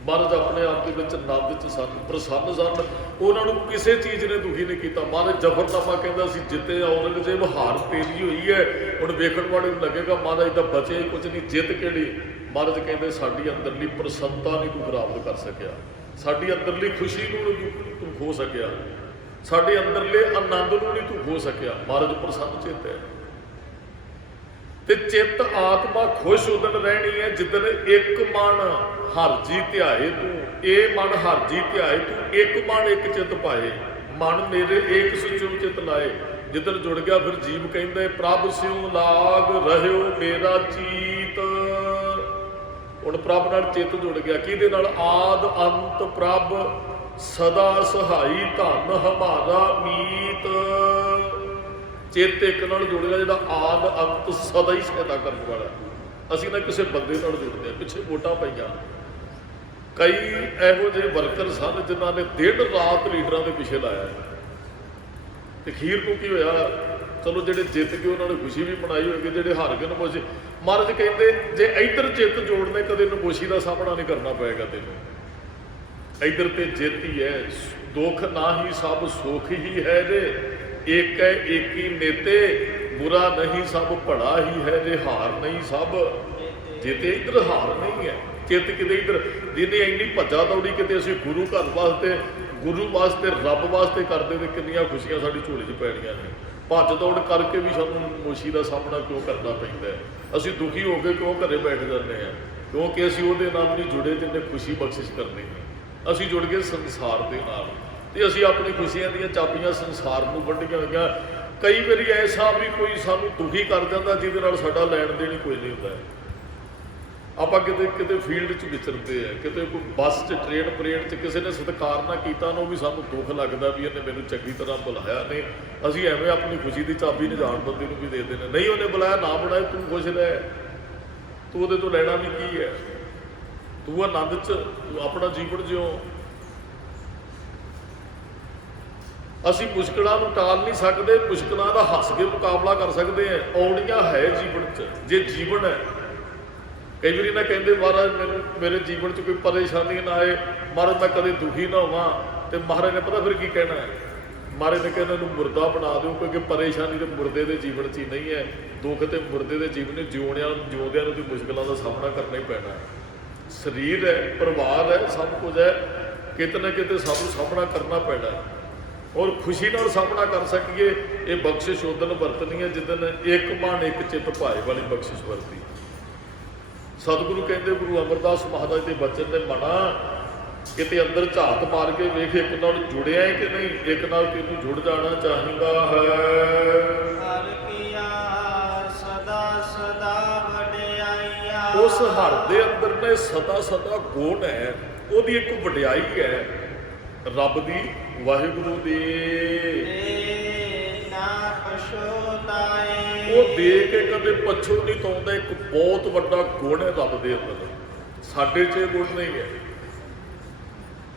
ਮਹਾਰਾਜ ਆਪਣੇ ਆਪ ਦੇ ਵਿੱਚ ਆਨੰਦ 'ਚ ਸਨ, ਪ੍ਰਸੰਨ ਸਨ। ਉਹਨਾਂ ਨੂੰ ਕਿਸੇ ਚੀਜ਼ ਨੇ ਦੁਖੀ ਨਹੀਂ ਕੀਤਾ। ਮਹਾਰਾਜ ਜ਼ਫਰਨਾਮਾ ਕਹਿੰਦਾ ਸੀ, ਜਿੱਤੇ ਔਰੰਗਜ਼ੇਬ ਹਾਰ ਤੇਰੀ ਹੋਈ ਹੈ। ਹੁਣ ਵੇਖਣ ਵਾਲੇ ਨੂੰ ਲੱਗੇਗਾ ਮਹਾਰਾਜ ਦਾ ਬਚੇ ਕੁਝ ਨਹੀਂ, ਜਿੱਤ ਕਿਹੜੀ? ਮਹਾਰਾਜ ਕਹਿੰਦੇ ਸਾਡੀ ਅੰਦਰਲੀ ਪ੍ਰਸੰਨਤਾ ਨਹੀਂ ਤੂੰ ਬਰਾਬਰ ਕਰ ਸਕਿਆ, ਸਾਡੀ ਅੰਦਰਲੀ ਖੁਸ਼ੀ ਨੂੰ ਤੂੰ ਖੋ ਸਕਿਆ, ਸਾਡੇ ਅੰਦਰਲੇ ਆਨੰਦ ਨੂੰ ਨਹੀਂ ਤੂੰ ਖੋ ਸਕਿਆ। ਮਹਾਰਾਜ ਪ੍ਰਸੰਨ ਚਿੱਤ ਹੈ। ਤੇ ਚਿੱਤ ਆਤਮਾ ਖੁਸ਼ ਉਦਣ ਰਹਿਣੀ ਹੈ ਜਿੱਦਣ ਇੱਕ ਮਨ ਹਰ ਜੀ ਧਿਆਏ ਤੂੰ। ਇਹ ਮਨ ਹਰ ਜੀ ਧਿਆਏ ਤੂੰ, ਇੱਕ ਮਨ ਇੱਕ ਚਿੱਤ ਪਾਏ। ਮਨ ਮੇਰੇ ਏਕ ਸੁਚਿਉ ਚਿੱਤ ਲਾਏ। ਜਿੱਦਣ ਜੁੜ ਗਿਆ ਫਿਰ ਜੀਵ ਕਹਿੰਦੇ ਪ੍ਰਭ ਸਿਉ ਲਾਗ ਰਹਿਓ ਮੇਰਾ ਚੀਤ। ਹੁਣ ਪ੍ਰਭ ਨਾਲ ਚਿੱਤ ਜੁੜ ਗਿਆ। ਕਿਹਦੇ ਨਾਲ? ਆਦ ਅੰਤ ਪ੍ਰਭ ਸਦਾ ਸਹਾਈ ਧਨ ਹਮਾਰਾ ਮੀਤ। ਚਿੱਤ ਇੱਕ ਨਾਲ ਜੁੜ ਗਿਆ ਜਿਹੜਾ ਆਦ ਅੰਤ ਸਦਾ ਹੀ ਸਹਾਇਤਾ ਕਰਨ ਵਾਲਾ। ਅਸੀਂ ਨਾ ਕਿਸੇ ਬੰਦੇ ਨਾਲ ਜੁੜਦੇ ਹਾਂ। ਪਿੱਛੇ ਵੋਟਾਂ ਪਈਆਂ, ਕਈ ਇਹੋ ਜਿਹੇ ਵਰਕਰ ਸਨ ਜਿਨ੍ਹਾਂ ਨੇ ਦਿਨ ਰਾਤ ਲੀਡਰਾਂ ਦੇ ਪਿੱਛੇ ਲਾਇਆ। ਤੇ ਅਖੀਰ ਨੂੰ ਕੀ ਹੋਇਆ? ਚਲੋ ਜਿਹੜੇ ਜਿੱਤ ਗਏ ਉਹਨਾਂ ਨੇ ਖੁਸ਼ੀ ਵੀ ਮਨਾਈ ਹੋਏਗੀ, ਜਿਹੜੇ ਹਾਰ ਗਏ ਨਮੋਸ਼ੀ। ਮਹਾਰਾਜ ਕਹਿੰਦੇ ਜੇ ਇੱਧਰ ਚਿੱਤ ਜੋੜਨੇ ਕਦੇ ਨਮੋਸ਼ੀ ਦਾ ਸਾਹਮਣਾ ਨਹੀਂ ਕਰਨਾ ਪਏਗਾ ਤੈਨੂੰ। ਇੱਧਰ ਤੇ ਜਿੱਤ ਹੀ ਹੈ। ਦੁੱਖ ਨਾ ਹੀ ਸਭ ਸੁੱਖ ਹੀ ਹੈ ਜੇ, ਏਕ ਹੈ ਏਕੀ ਨੇਤੇ। ਬੁਰਾ ਨਹੀਂ ਸਭ ਭਲਾ ਹੀ ਹੈ ਜੇ, ਹਾਰ ਨਹੀਂ ਸਭ। ਜੇ ਤੇ ਇੱਧਰ ਹਾਰ ਨਹੀਂ ਹੈ, ਚਿੱਤ ਕਿਤੇ ਇੱਧਰ। ਜਿਹਨੇ ਇੰਨੀ ਭੱਜਾ ਦੌੜੀ ਕਿਤੇ ਅਸੀਂ ਗੁਰੂ ਘਰ ਵਾਸਤੇ, ਗੁਰੂ ਵਾਸਤੇ, ਰੱਬ ਵਾਸਤੇ ਕਰਦੇ ਤੇ ਕਿੰਨੀਆਂ ਖੁਸ਼ੀਆਂ ਸਾਡੀ ਝੋਲੀ 'ਚ ਪੈਣੀਆਂ ਨੇ। ਭੱਜ ਦੌੜ ਕਰਕੇ ਵੀ ਸਾਨੂੰ ਨਮੋਸ਼ੀ ਦਾ ਸਾਹਮਣਾ ਕਿਉਂ ਕਰਨਾ ਪੈਂਦਾ ਹੈ? ਅਸੀਂ ਦੁਖੀ ਹੋ ਕੇ ਕਿਉਂ ਘਰੇ ਬੈਠ ਜਾਂਦੇ ਹਾਂ? ਕਿਉਂਕਿ ਅਸੀਂ ਉਹਦੇ ਨਾਲ ਨਹੀਂ ਜੁੜੇ ਜਿਹਨੇ ਖੁਸ਼ੀ ਬਖਸ਼ਿਸ਼ ਕਰਨੀ ਹੈ। ਅਸੀਂ ਜੁੜ ਗਏ ਸੰਸਾਰ ਦੇ ਨਾਲ, ਤੇ ਅਸੀਂ ਆਪਣੀ ਖੁਸ਼ੀਆਂ ਦੀਆਂ ਚਾਬੀਆਂ ਸੰਸਾਰ ਨੂੰ ਵੰਡੀਆਂ ਹੋਈਆਂ। ਕਈ ਵਾਰੀ ਐਸਾ ਵੀ ਕੋਈ ਸਾਨੂੰ ਦੁਖੀ ਕਰ ਜਾਂਦਾ ਜਿਹਦੇ ਨਾਲ ਸਾਡਾ ਲੈਣ ਦੇਣ ਹੀ ਕੋਈ ਨਹੀਂ ਹੁੰਦਾ। ਆਪਾਂ ਕਿਤੇ ਫੀਲਡ 'ਚ ਵਿਚਰਦੇ ਆ, ਕਿਤੇ ਕੋਈ ਬੱਸ 'ਚ, ਟ੍ਰੇਨ ਪਰੇਡ 'ਚ ਕਿਸੇ ਨੇ ਸਤਿਕਾਰ ਨਾ ਕੀਤਾ ਨਾ, ਉਹ ਵੀ ਸਾਨੂੰ ਦੁੱਖ ਲੱਗਦਾ ਵੀ ਇਹਨੇ ਮੈਨੂੰ ਚੰਗੀ ਤਰ੍ਹਾਂ ਬੁਲਾਇਆ ਨਹੀਂ। ਅਸੀਂ ਐਵੇਂ ਆਪਣੀ ਖੁਸ਼ੀ ਦੀ ਚਾਬੀ ਨਿਜਾਣ ਬੰਦੇ ਨੂੰ ਵੀ ਦੇ ਦਿੰਦੇ। ਨਹੀਂ ਉਹਨੇ ਬੁਲਾਇਆ ਨਾ ਬੁਲਾਇਆ, ਤੂੰ ਖੁਸ਼ ਰਹਿ, ਤੂੰ ਉਹਦੇ ਤੋਂ ਲੈਣਾ ਵੀ ਕੀ ਹੈ? ਤੂੰ ਆਨੰਦ 'ਚ ਤੂੰ ਆਪਣਾ ਜੀਵਨ ਜਿਉ। ਅਸੀਂ ਮੁਸ਼ਕਲਾਂ ਨੂੰ ਟਾਲ ਨਹੀਂ ਸਕਦੇ, ਮੁਸ਼ਕਲਾਂ ਦਾ ਹੱਸ ਕੇ ਮੁਕਾਬਲਾ ਕਰ ਸਕਦੇ ਹਾਂ। ਆਉਣੀਆਂ ਹੈ ਜੀਵਨ 'ਚ, ਜੇ ਜੀਵਨ ਹੈ। ਕਈ ਵਾਰੀ ਨਾ ਕਹਿੰਦੇ ਮਹਾਰਾਜ ਮੈਨੂੰ ਮੇਰੇ ਜੀਵਨ 'ਚ ਕੋਈ ਪਰੇਸ਼ਾਨੀ ਨਾ ਆਏ, ਮਹਾਰਾਜ ਮੈਂ ਕਦੇ ਦੁਖੀ ਨਾ ਹੋਵਾਂ, ਤੇ ਮਹਾਰਾਜ ਨੇ ਪਤਾ ਫਿਰ ਕੀ ਕਹਿਣਾ ਹੈ? ਮਹਾਰਾਜ ਨੇ ਕਹਿੰਦਾ ਇਹਨੂੰ ਮੁਰਦਾ ਬਣਾ ਦਿਓ, ਕਿਉਂਕਿ ਪਰੇਸ਼ਾਨੀ ਤੇ ਮੁਰਦੇ ਦੇ ਜੀਵਨ 'ਚ ਹੀ ਨਹੀਂ ਹੈ, ਦੁੱਖ ਤੇ ਮੁਰਦੇ ਦੇ ਜੀਵਨ 'ਚ ਜਿਉਂਦਿਆਂ ਨੂੰ ਤੇ ਮੁਸ਼ਕਲਾਂ ਦਾ ਸਾਹਮਣਾ ਕਰਨਾ ਹੀ ਪੈਣਾ ਹੈ। ਸਰੀਰ ਹੈ, ਪਰਿਵਾਰ ਹੈ, ਸਭ ਕੁਝ ਹੈ, ਕਿਤੇ ਨਾ ਕਿਤੇ ਸਭ ਨੂੰ ਸਾਹਮਣਾ ਕਰਨਾ ਪੈਣਾ ਹੈ। ਔਰ ਖੁਸ਼ੀ ਨਾਲ ਸਾਹਮਣਾ ਕਰ ਸਕੀਏ। ਇਹ ਬਖਸ਼ਿਸ਼ ਉਦਣ ਵਰਤਣੀ ਹੈ ਜਿੱਦਣ ਇੱਕ ਮਨ ਇੱਕ ਚਿੱਤ ਭਾਏ ਵਾਲੀ ਬਖਸ਼ਿਸ਼ ਵਰਤੀ। ਸਤਿਗੁਰੂ ਕਹਿੰਦੇ, ਗੁਰੂ ਅਮਰਦਾਸ ਮਹਾਰਾਜ ਦੇ ਬਚਨ ਨੇ, ਮਨਾ ਕਿਤੇ ਅੰਦਰ ਝਾਤ ਮਾਰ ਕੇ ਵੇਖ, ਇੱਕ ਨਾਲ ਜੁੜਿਆ ਹੈ ਕਿ ਨਹੀਂ, ਇੱਕ ਨਾਲ ਕਿਹਨੂੰ ਜੁੜ ਜਾਣਾ ਚਾਹੀਦਾ ਹੈ। ਹਰ ਕੀਆ ਸਦਾ ਸਦਾ ਵਡਿਆਈਆ। ਉਸ ਹਰ ਦੇ ਅੰਦਰ ਨੇ ਸਦਾ ਸਦਾ ਗੁਣ ਹੈ, ਉਹਦੀ ਇੱਕ ਵਡਿਆਈ ਹੈ ਰੱਬ ਦੀ, ਵਾਹਿਗੁਰੂ ਦੀ। ਨਾ ਪਛੋਤਾਏ। ਉਹ ਦੇ ਕੇ ਕਦੇ ਪਛੋ ਨਹੀਂ ਤਾਉਂਦਾ। ਇੱਕ ਬਹੁਤ ਵੱਡਾ ਗੁਣ ਹੈ ਰੱਬ ਦੇ ਅੰਦਰ, ਸਾਡੇ 'ਚ ਇਹ ਗੁਣ ਨਹੀਂ ਹੈ।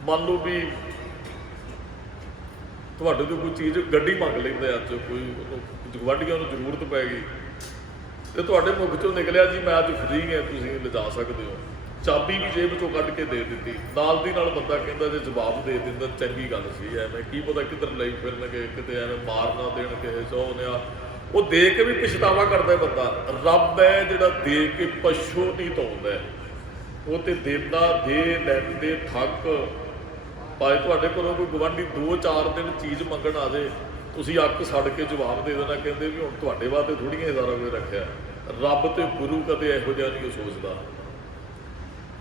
ਮੰਨ ਲਓ ਵੀ ਤੁਹਾਡੇ ਤੋਂ ਕੋਈ ਚੀਜ਼, ਗੱਡੀ ਮੰਗ ਲੈਂਦਾ ਅੱਜ ਕੋਈ, ਗੁਆਂਢੀਆਂ ਨੂੰ ਜ਼ਰੂਰਤ ਪੈ ਗਈ ਤੇ ਤੁਹਾਡੇ ਮੁਖ ਚੋਂ ਨਿਕਲਿਆ ਜੀ ਮੈਂ ਅੱਜ ਫ੍ਰੀ ਹਾਂ, ਤੁਸੀਂ ਲਿਜਾ ਸਕਦੇ ਹੋ। ਚਾਬੀ ਵੀ ਜੇਬ ਚੋਂ ਕੱਢ ਕੇ ਦੇ ਦਿੱਤੀ, ਨਾਲ ਦੀ ਨਾਲ ਬੰਦਾ ਕਹਿੰਦਾ ਜੇ ਜਵਾਬ ਦੇ ਦਿੰਦਾ ਚੰਗੀ ਗੱਲ ਸੀ, ਐਵੇਂ ਕੀ ਪਤਾ ਕਿੱਧਰ ਲਈ ਫਿਰਨਗੇ, ਕਿਤੇ ਐਵੇਂ ਮਾਰ ਨਾ ਦੇਣ ਕਿਸੇ ਸੋਹਣਿਆ। ਉਹ ਦੇ ਕੇ ਵੀ ਪਛਤਾਵਾ ਕਰਦਾ ਬੰਦਾ। ਰੱਬ ਹੈ ਜਿਹੜਾ ਦੇ ਕੇ ਪਛੋ ਨਹੀਂ ਧੋਂਦਾ, ਉਹ ਤੇ ਦਿੰਦਾ, ਦੇ ਲੈਂਦੇ ਥੱਕ। ਭਾਵੇਂ ਤੁਹਾਡੇ ਕੋਲੋਂ ਕੋਈ ਗੁਆਂਢੀ 2-4 ਦਿਨ ਚੀਜ਼ ਮੰਗਣ ਆ ਜਾਏ, ਤੁਸੀਂ ਅੱਕ ਸੜ ਕੇ ਜਵਾਬ ਦੇ ਦੇਣਾ, ਕਹਿੰਦੇ ਵੀ ਹੁਣ ਤੁਹਾਡੇ ਵਾਸਤੇ ਥੋੜ੍ਹੀਆਂ ਸਾਰਾ ਕੁਝ ਰੱਖਿਆ। ਰੱਬ ਤੇ ਗੁਰੂ ਕਦੇ ਇਹੋ ਜਿਹਾ ਨਹੀਂ ਸੋਚਦਾ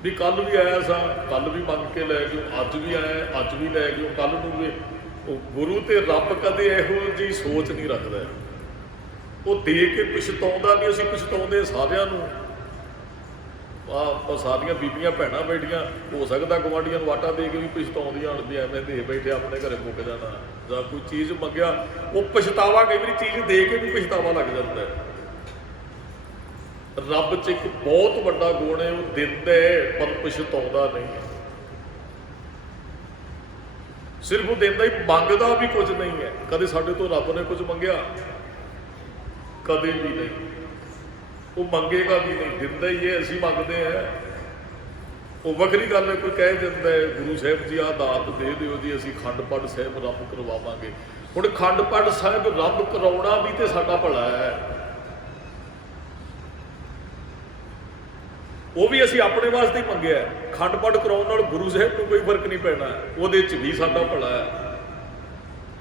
ਵੀ ਕੱਲ ਵੀ ਆਇਆ ਸਾਂ, ਕੱਲ ਵੀ ਮੰਗ ਕੇ ਲੈ ਜਾਓ, ਅੱਜ ਵੀ ਆਇਆ, ਅੱਜ ਵੀ ਲੈ ਜਾਓ, ਕੱਲ ਨੂੰ ਵੀ। ਉਹ ਗੁਰੂ ਤੇ ਰੱਬ ਕਦੇ ਇਹੋ ਜਿਹੀ ਸੋਚ ਨਹੀਂ ਰੱਖਦਾ। ਉਹ ਦੇ ਕੇ ਪਛਤਾਉਂਦਾ ਨਹੀਂ। ਅਸੀਂ ਪਛਤਾਉਂਦੇ ਸਾਰਿਆਂ ਨੂੰ। ਸਾਰੀਆਂ ਬੀਬੀਆਂ ਭੈਣਾਂ ਬੈਠੀਆਂ, ਹੋ ਸਕਦਾ ਗੁਆਂਢੀਆਂ ਨੂੰ ਆਟਾ ਦੇ ਕੇ ਵੀ ਪਛਤਾਉਂਦੀਆਂ ਹਨ ਵੀ ਐਵੇਂ ਦੇ ਬੈਠੇ ਆਪਣੇ ਘਰੇ ਮੁੱਕ ਜਾਣਾ, ਜਾਂ ਕੋਈ ਚੀਜ਼ ਮੰਗਿਆ ਉਹ ਪਛਤਾਵਾ, ਕਈ ਵਾਰੀ ਚੀਜ਼ ਦੇ ਕੇ ਵੀ ਪਛਤਾਵਾ ਲੱਗ ਜਾਂਦਾ ਹੈ। ਰੱਬ 'ਚ ਇੱਕ ਬਹੁਤ ਵੱਡਾ ਗੁਣ ਹੈ, ਉਹ ਦਿੰਦਾ ਪਰ ਪਛਤਾਉਂਦਾ ਨਹੀਂ। ਸਿਰਫ ਉਹ ਦਿੰਦਾ ਹੀ, ਮੰਗਦਾ ਵੀ ਕੁਝ ਨਹੀਂ ਹੈ। ਕਦੇ ਸਾਡੇ ਤੋਂ ਰੱਬ ਨੇ ਕੁਝ ਮੰਗਿਆ? ਕਦੇ ਵੀ ਨਹੀਂ। ਉਹ ਮੰਗੇਗਾ ਵੀ ਨਹੀਂ, ਦਿੰਦਾ ਹੀ ਹੈ। ਅਸੀਂ ਮੰਗਦੇ ਹਾਂ, ਉਹ ਵੱਖਰੀ ਗੱਲ ਹੈ। ਕੋਈ ਕਹਿ ਦਿੰਦਾ ਹੈ ਗੁਰੂ ਸਾਹਿਬ ਜੀ ਆਹ ਦਾਤ ਦੇ ਦਿਓ ਜੀ, ਅਸੀਂ ਅਖੰਡ ਪਾਠ ਸਾਹਿਬ ਰੱਬ ਕਰਵਾਵਾਂਗੇ। ਹੁਣ ਅਖੰਡ ਪਾਠ ਸਾਹਿਬ ਰੱਬ ਕਰਾਉਣਾ ਵੀ ਤੇ ਸਾਡਾ ਭਲਾ ਹੈ, ਉਹ ਵੀ ਅਸੀਂ ਆਪਣੇ ਵਾਸਤੇ ਹੀ ਮੰਗਿਆ। ਅਖੰਡ ਪਾਠ ਕਰਾਉਣ ਨਾਲ ਗੁਰੂ ਸਾਹਿਬ ਨੂੰ ਕੋਈ ਫਰਕ ਨਹੀਂ ਪੈਣਾ, ਉਹਦੇ 'ਚ ਵੀ ਸਾਡਾ ਭਲਾ ਹੈ।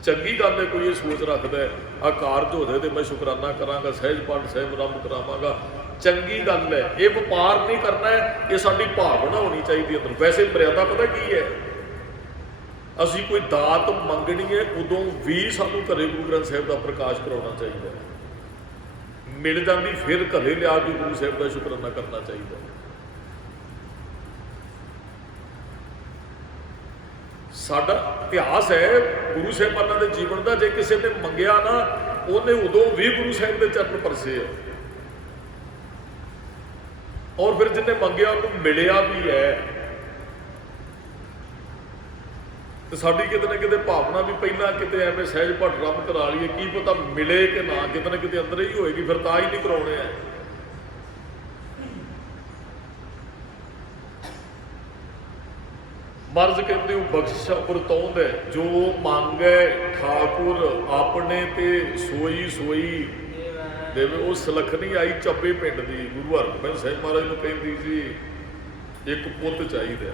ਚੰਗੀ ਗੱਲ ਹੈ ਕੋਈ ਇਹ ਸੋਚ ਰੱਖਦਾ ਹੈ ਆਹ ਕਾਰਜ ਹੋ ਜਾਏ ਤੇ ਮੈਂ ਸ਼ੁਕਰਾਨਾ ਕਰਾਂਗਾ, ਸਹਿਜ ਪਾਠ ਸਾਹਿਬ ਆਰੰਭ ਕਰਾਵਾਂਗਾ, ਚੰਗੀ ਗੱਲ ਹੈ। ਇਹ ਵਪਾਰ ਨਹੀਂ ਕਰਨਾ ਹੈ, ਇਹ ਸਾਡੀ ਭਾਵਨਾ ਹੋਣੀ ਚਾਹੀਦੀ ਅੰਦਰ। ਵੈਸੇ ਮਰਿਆਦਾ ਪਤਾ ਕੀ ਹੈ? ਅਸੀਂ ਕੋਈ ਦਾਤ ਮੰਗਣੀ ਹੈ, ਉਦੋਂ ਵੀ ਸਾਨੂੰ ਘਰੇ ਗੁਰੂ ਗ੍ਰੰਥ ਸਾਹਿਬ ਦਾ ਪ੍ਰਕਾਸ਼ ਕਰਾਉਣਾ ਚਾਹੀਦਾ ਹੈ। ਮਿਲ ਜਾਂਦੀ ਫਿਰ ਘਰੇ ਲਿਆ ਕੇ ਗੁਰੂ ਸਾਹਿਬ ਦਾ ਸ਼ੁਕਰਾਨਾ ਕਰਨਾ ਚਾਹੀਦਾ। ਸਾਡਾ ਇਤਿਹਾਸ ਹੈ ਗੁਰੂ ਸਾਹਿਬਾਨਾਂ ਦੇ ਜੀਵਨ ਦਾ। ਜੇ ਕਿਸੇ ਨੇ ਮੰਗਿਆ ਨਾ, ਉਹਨੇ ਉਦੋਂ ਵੀ ਗੁਰੂ ਸਾਹਿਬ ਦੇ ਚਰਨ ਪਰਸੇ ਆ, ਔਰ ਫਿਰ ਜਿਹਨੇ ਮੰਗਿਆ ਉਹਨੂੰ ਮਿਲਿਆ ਵੀ ਹੈ। ਤੇ ਸਾਡੀ ਕਿਤੇ ਨਾ ਕਿਤੇ ਭਾਵਨਾ ਵੀ ਪਹਿਲਾਂ ਕਿਤੇ ਐਵੇਂ ਸਹਿਜ ਪਾਠ ਰੱਬ ਕਰਾ ਲਈਏ, ਕੀ ਪਤਾ ਮਿਲੇ ਕਿ ਨਾ, ਕਿਤੇ ਨਾ ਕਿਤੇ ਅੰਦਰ ਹੀ ਹੋਏਗੀ, ਫਿਰ ਤਾਂ ਹੀ ਨਹੀਂ ਕਰਾਉਣੇ ਆ। ਮਰਜ਼ ਕਹਿੰਦੇ ਉਹ ਬਖਸ਼ਿਸ਼ਾ ਵਰਤਾਉਂਦਾ, ਜੋ ਮੰਗੈ ਠਾਕੁਰ ਆਪਣੇ ਤੇ ਸੋਈ ਸੋਈ ਦੇਵੇ। ਉਹ ਸਲਖਣੀ ਆਈ ਚੱਬੇ ਪਿੰਡ ਦੀ, ਗੁਰੂ ਹਰਗੋਬਿੰਦ ਸਾਹਿਬ ਮਹਾਰਾਜ ਨੂੰ ਕਹਿੰਦੀ ਸੀ ਇੱਕ ਪੁੱਤ ਚਾਹੀਦਾ।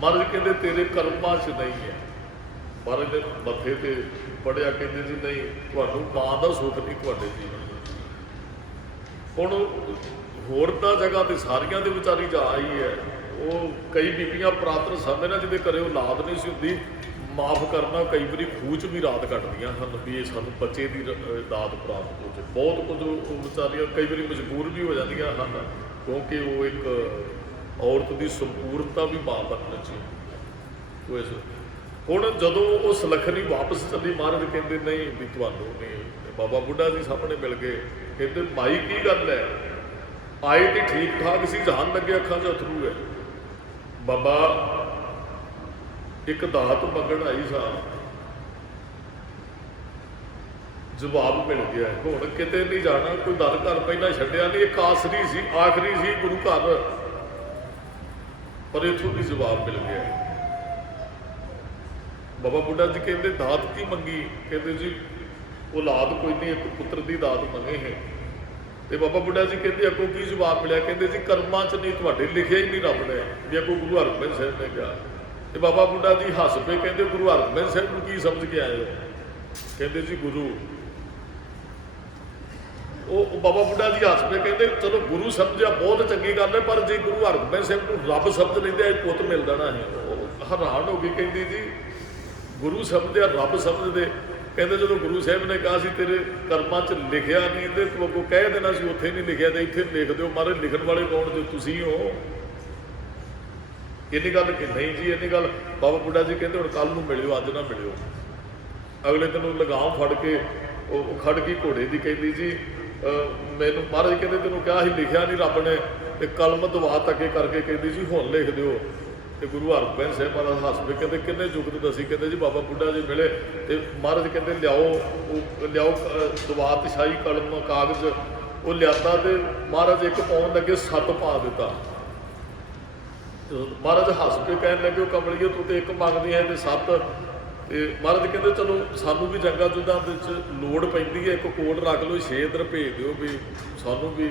ਮਹਾਰਾਜ ਕਹਿੰਦੇ ਤੇਰੇ ਕਰਮਾਂ 'ਚ ਨਹੀਂ ਹੈ। ਮਹਾਰਾਜ ਦੇ ਮੱਥੇ ਤੇ ਪੜਿਆ, ਕਹਿੰਦੇ ਜੀ ਨਹੀਂ, ਤੁਹਾਨੂੰ ਮਾਂ ਦਾ ਸੁੱਖ ਨਹੀਂ ਤੁਹਾਡੇ ਜੀਵਨ। ਹੁਣ ਹੋਰ ਤਾਂ ਜਗ੍ਹਾ ਤੇ ਸਾਰੀਆਂ ਦੇ ਵਿਚਾਰੀ ਜਾ ਆਈ ਹੈ। ਉਹ ਕਈ ਬੀਬੀਆਂ ਪ੍ਰਾਤਨ ਸਮੇਂ ਨਾਲ ਜਿਹਦੇ ਘਰੇ ਔਲਾਦ ਨਹੀਂ ਸੀ ਹੁੰਦੀ, ਮਾਫ ਕਰਨਾ, ਕਈ ਵਾਰੀ ਖੂਹ 'ਚ ਵੀ ਰਾਤ ਕੱਟਦੀਆਂ ਹਨ ਵੀ ਇਹ ਸਾਨੂੰ ਬੱਚੇ ਦੀ ਦਾਤ ਪ੍ਰਾਪਤ ਹੋ ਜਾਵੇ। ਬਹੁਤ ਕੁਝ ਉਹ ਵਿਚਾਰੀਆਂ ਕਈ ਵਾਰੀ ਮਜਬੂਰ ਵੀ ਹੋ ਜਾਂਦੀਆਂ ਹਨ, ਕਿਉਂਕਿ ਉਹ ਇੱਕ ਔਰਤ ਦੀ ਸੰਪੂਰਨਤਾ ਵੀ ਮਾਂ ਬਣਨਾ ਚਾਹੀਦੀ। ਹੁਣ ਜਦੋਂ ਉਹ ਸੁਲੱਖਣੀ ਵਾਪਸ ਚੱਲੀ, ਮਹਾਰਾਜ ਕਹਿੰਦੇ ਨਹੀਂ ਵੀ ਤੁਹਾਨੂੰ ਨਹੀਂ। ਬਾਬਾ ਬੁੱਢਾ ਜੀ ਸਾਹਮਣੇ ਮਿਲ ਗਏ, ਕਹਿੰਦੇ ਮਾਈ ਕੀ ਗੱਲ ਹੈ? ਆਏ ਤੇ ਠੀਕ ਠਾਕ ਸੀ, ਜਹਾਨ ਲੱਗੇ ਅੱਖਾਂ 'ਚ ਅਥਰੂ ਹੈ। ਬਾਬਾ ਇੱਕ ਦਾਤ ਮੰਗਣ ਆਈ ਸਾਂ, ਜਵਾਬ ਮਿਲ ਗਿਆ। ਹੁਣ ਕਿਤੇ ਨਹੀਂ ਜਾਣਾ, ਕੋਈ ਦਰ ਘਰ ਪਹਿਲਾਂ ਛੱਡਿਆ ਨਹੀਂ, ਇੱਕ ਆਖਰੀ ਸੀ ਗੁਰੂ ਘਰ, ਪਰ ਇੱਥੋਂ ਵੀ ਜਵਾਬ ਮਿਲ ਗਿਆ। ਬਾਬਾ ਬੁੱਢਾ ਜੀ ਕਹਿੰਦੇ ਦਾਤ ਕੀ ਮੰਗੀ? ਕਹਿੰਦੇ ਜੀ ਔਲਾਦ ਕੋਈ ਨਹੀਂ, ਇੱਕ ਪੁੱਤਰ ਦੀ ਦਾਤ ਮੰਗੇ ਹੈ। ਤੇ ਬਾਬਾ ਬੁੱਢਾ ਜੀ ਕਹਿੰਦੇ ਅੱਗੋਂ ਕੀ ਜਵਾਬ ਮਿਲਿਆ? ਕਹਿੰਦੇ ਜੀ ਕਰਮਾਂ 'ਚ ਨਹੀਂ, ਤੁਹਾਡੇ ਲਿਖਿਆ ਹੀ ਨਹੀਂ ਰੱਬ ਨੇ, ਵੀ ਅੱਗੋਂ ਗੁਰੂ ਹਰਗੋਬਿੰਦ ਸਾਹਿਬ ਨੇ ਕਿਹਾ। ਤੇ ਬਾਬਾ ਬੁੱਢਾ ਜੀ ਹੱਸ ਪਏ, ਕਹਿੰਦੇ ਗੁਰੂ ਹਰਗੋਬਿੰਦ ਸਾਹਿਬ ਨੂੰ ਕੀ ਸਮਝ ਕੇ ਆਏ ਹੋ? ਕਹਿੰਦੇ ਜੀ ਗੁਰੂ। ਉਹ ਬਾਬਾ ਬੁੱਢਾ ਜੀ ਹੱਸ ਪਏ, ਕਹਿੰਦੇ ਚਲੋ ਗੁਰੂ ਸਮਝਿਆ ਬਹੁਤ ਚੰਗੀ ਗੱਲ ਹੈ, ਪਰ ਜੇ ਗੁਰੂ ਹਰਗੋਬਿੰਦ ਸਾਹਿਬ ਨੂੰ ਰੱਬ ਸਮਝ ਲੈਂਦੇ ਇਹ ਪੁੱਤ ਮਿਲ ਜਾਣਾ ਹੈ। ਉਹ ਹੈਰਾਨ ਹੋ ਗਈ, ਕਹਿੰਦੀ ਜੀ ਗੁਰੂ ਸਮਝਿਆ ਰੱਬ ਸਮਝਦੇ। ਕਹਿੰਦੇ ਜਦੋਂ ਗੁਰੂ ਸਾਹਿਬ ਨੇ ਕਿਹਾ ਸੀ ਤੇਰੇ ਕਰਮਾਂ 'ਚ ਲਿਖਿਆ ਨਹੀਂ, ਤੇ ਤੂੰ ਅੱਗੋਂ ਕਹਿ ਦੇਣਾ ਸੀ ਉੱਥੇ ਨਹੀਂ ਲਿਖਿਆ, ਤੇ ਇੱਥੇ ਲਿਖ ਦਿਓ। ਮਹਾਰਾਜ ਲਿਖਣ ਵਾਲੇ ਕੌਣ? ਜੋ ਤੁਸੀਂ ਹੋ। ਇੰਨੀ ਗੱਲ ਕਿ ਨਹੀਂ ਜੀ, ਇੰਨੀ ਗੱਲ। ਬਾਬਾ ਬੁੱਢਾ ਜੀ ਕਹਿੰਦੇ ਹੁਣ ਕੱਲ ਨੂੰ ਮਿਲਿਓ, ਅੱਜ ਨਾ ਮਿਲਿਓ। ਅਗਲੇ ਦਿਨ ਉਹ ਲਗਾਮ ਫੜ ਕੇ ਉਹ ਖੜ ਗਈ ਘੋੜੇ ਦੀ, ਕਹਿੰਦੀ ਜੀ ਮੈਨੂੰ ਮਹਾਰਾਜ ਕਹਿੰਦੇ ਤੈਨੂੰ ਕਿਹਾ ਸੀ ਲਿਖਿਆ ਨਹੀਂ ਰੱਬ ਨੇ, ਤੇ ਕਲਮ ਦਵਾ ਧੱਕੇ ਕਰਕੇ ਕਹਿੰਦੀ ਜੀ ਹੁਣ ਲਿਖ ਦਿਓ। ਤੇ ਗੁਰੂ ਹਰਗੋਬਿੰਦ ਸਾਹਿਬ ਮਹਾਰਾਜ ਹੱਸ ਪਏ, ਕਹਿੰਦੇ ਕਿੰਨੇ ਜੁਗਤ ਦੱਸੀ? ਕਹਿੰਦੇ ਜੀ ਬਾਬਾ ਬੁੱਢਾ ਜੀ ਮਿਲੇ ਤੇ ਮਹਾਰਾਜ ਕਹਿੰਦੇ ਲਿਆਓ ਦਵਾਤ ਸ਼ਾਹੀ ਕਲਮ ਕਾਗਜ਼। ਉਹ ਲਿਆਤਾ ਤੇ ਮਹਾਰਾਜ ਇੱਕ ਪਾਉਣ ਲੱਗੇ 7 ਪਾ ਦਿੱਤਾ। ਮਹਾਰਾਜ ਹੱਸ ਕੇ ਕਹਿਣ ਲੱਗੇ ਉਹ ਕਮਲੀਏ ਤੂੰ ਤੇ ਇੱਕ ਮੰਗਦੀ ਹੈ ਤੇ 7। ਤੇ ਮਹਾਰਾਜ ਕਹਿੰਦੇ ਚਲੋ ਸਾਨੂੰ ਵੀ ਜੰਗਾਂ ਜੁੱਧਾਂ ਵਿੱਚ ਲੋੜ ਪੈਂਦੀ ਹੈ, ਇੱਕ ਕੋਡ ਰੱਖ ਲਓ, 6 ਇੱਧਰ ਭੇਜ ਦਿਓ ਵੀ ਸਾਨੂੰ ਵੀ।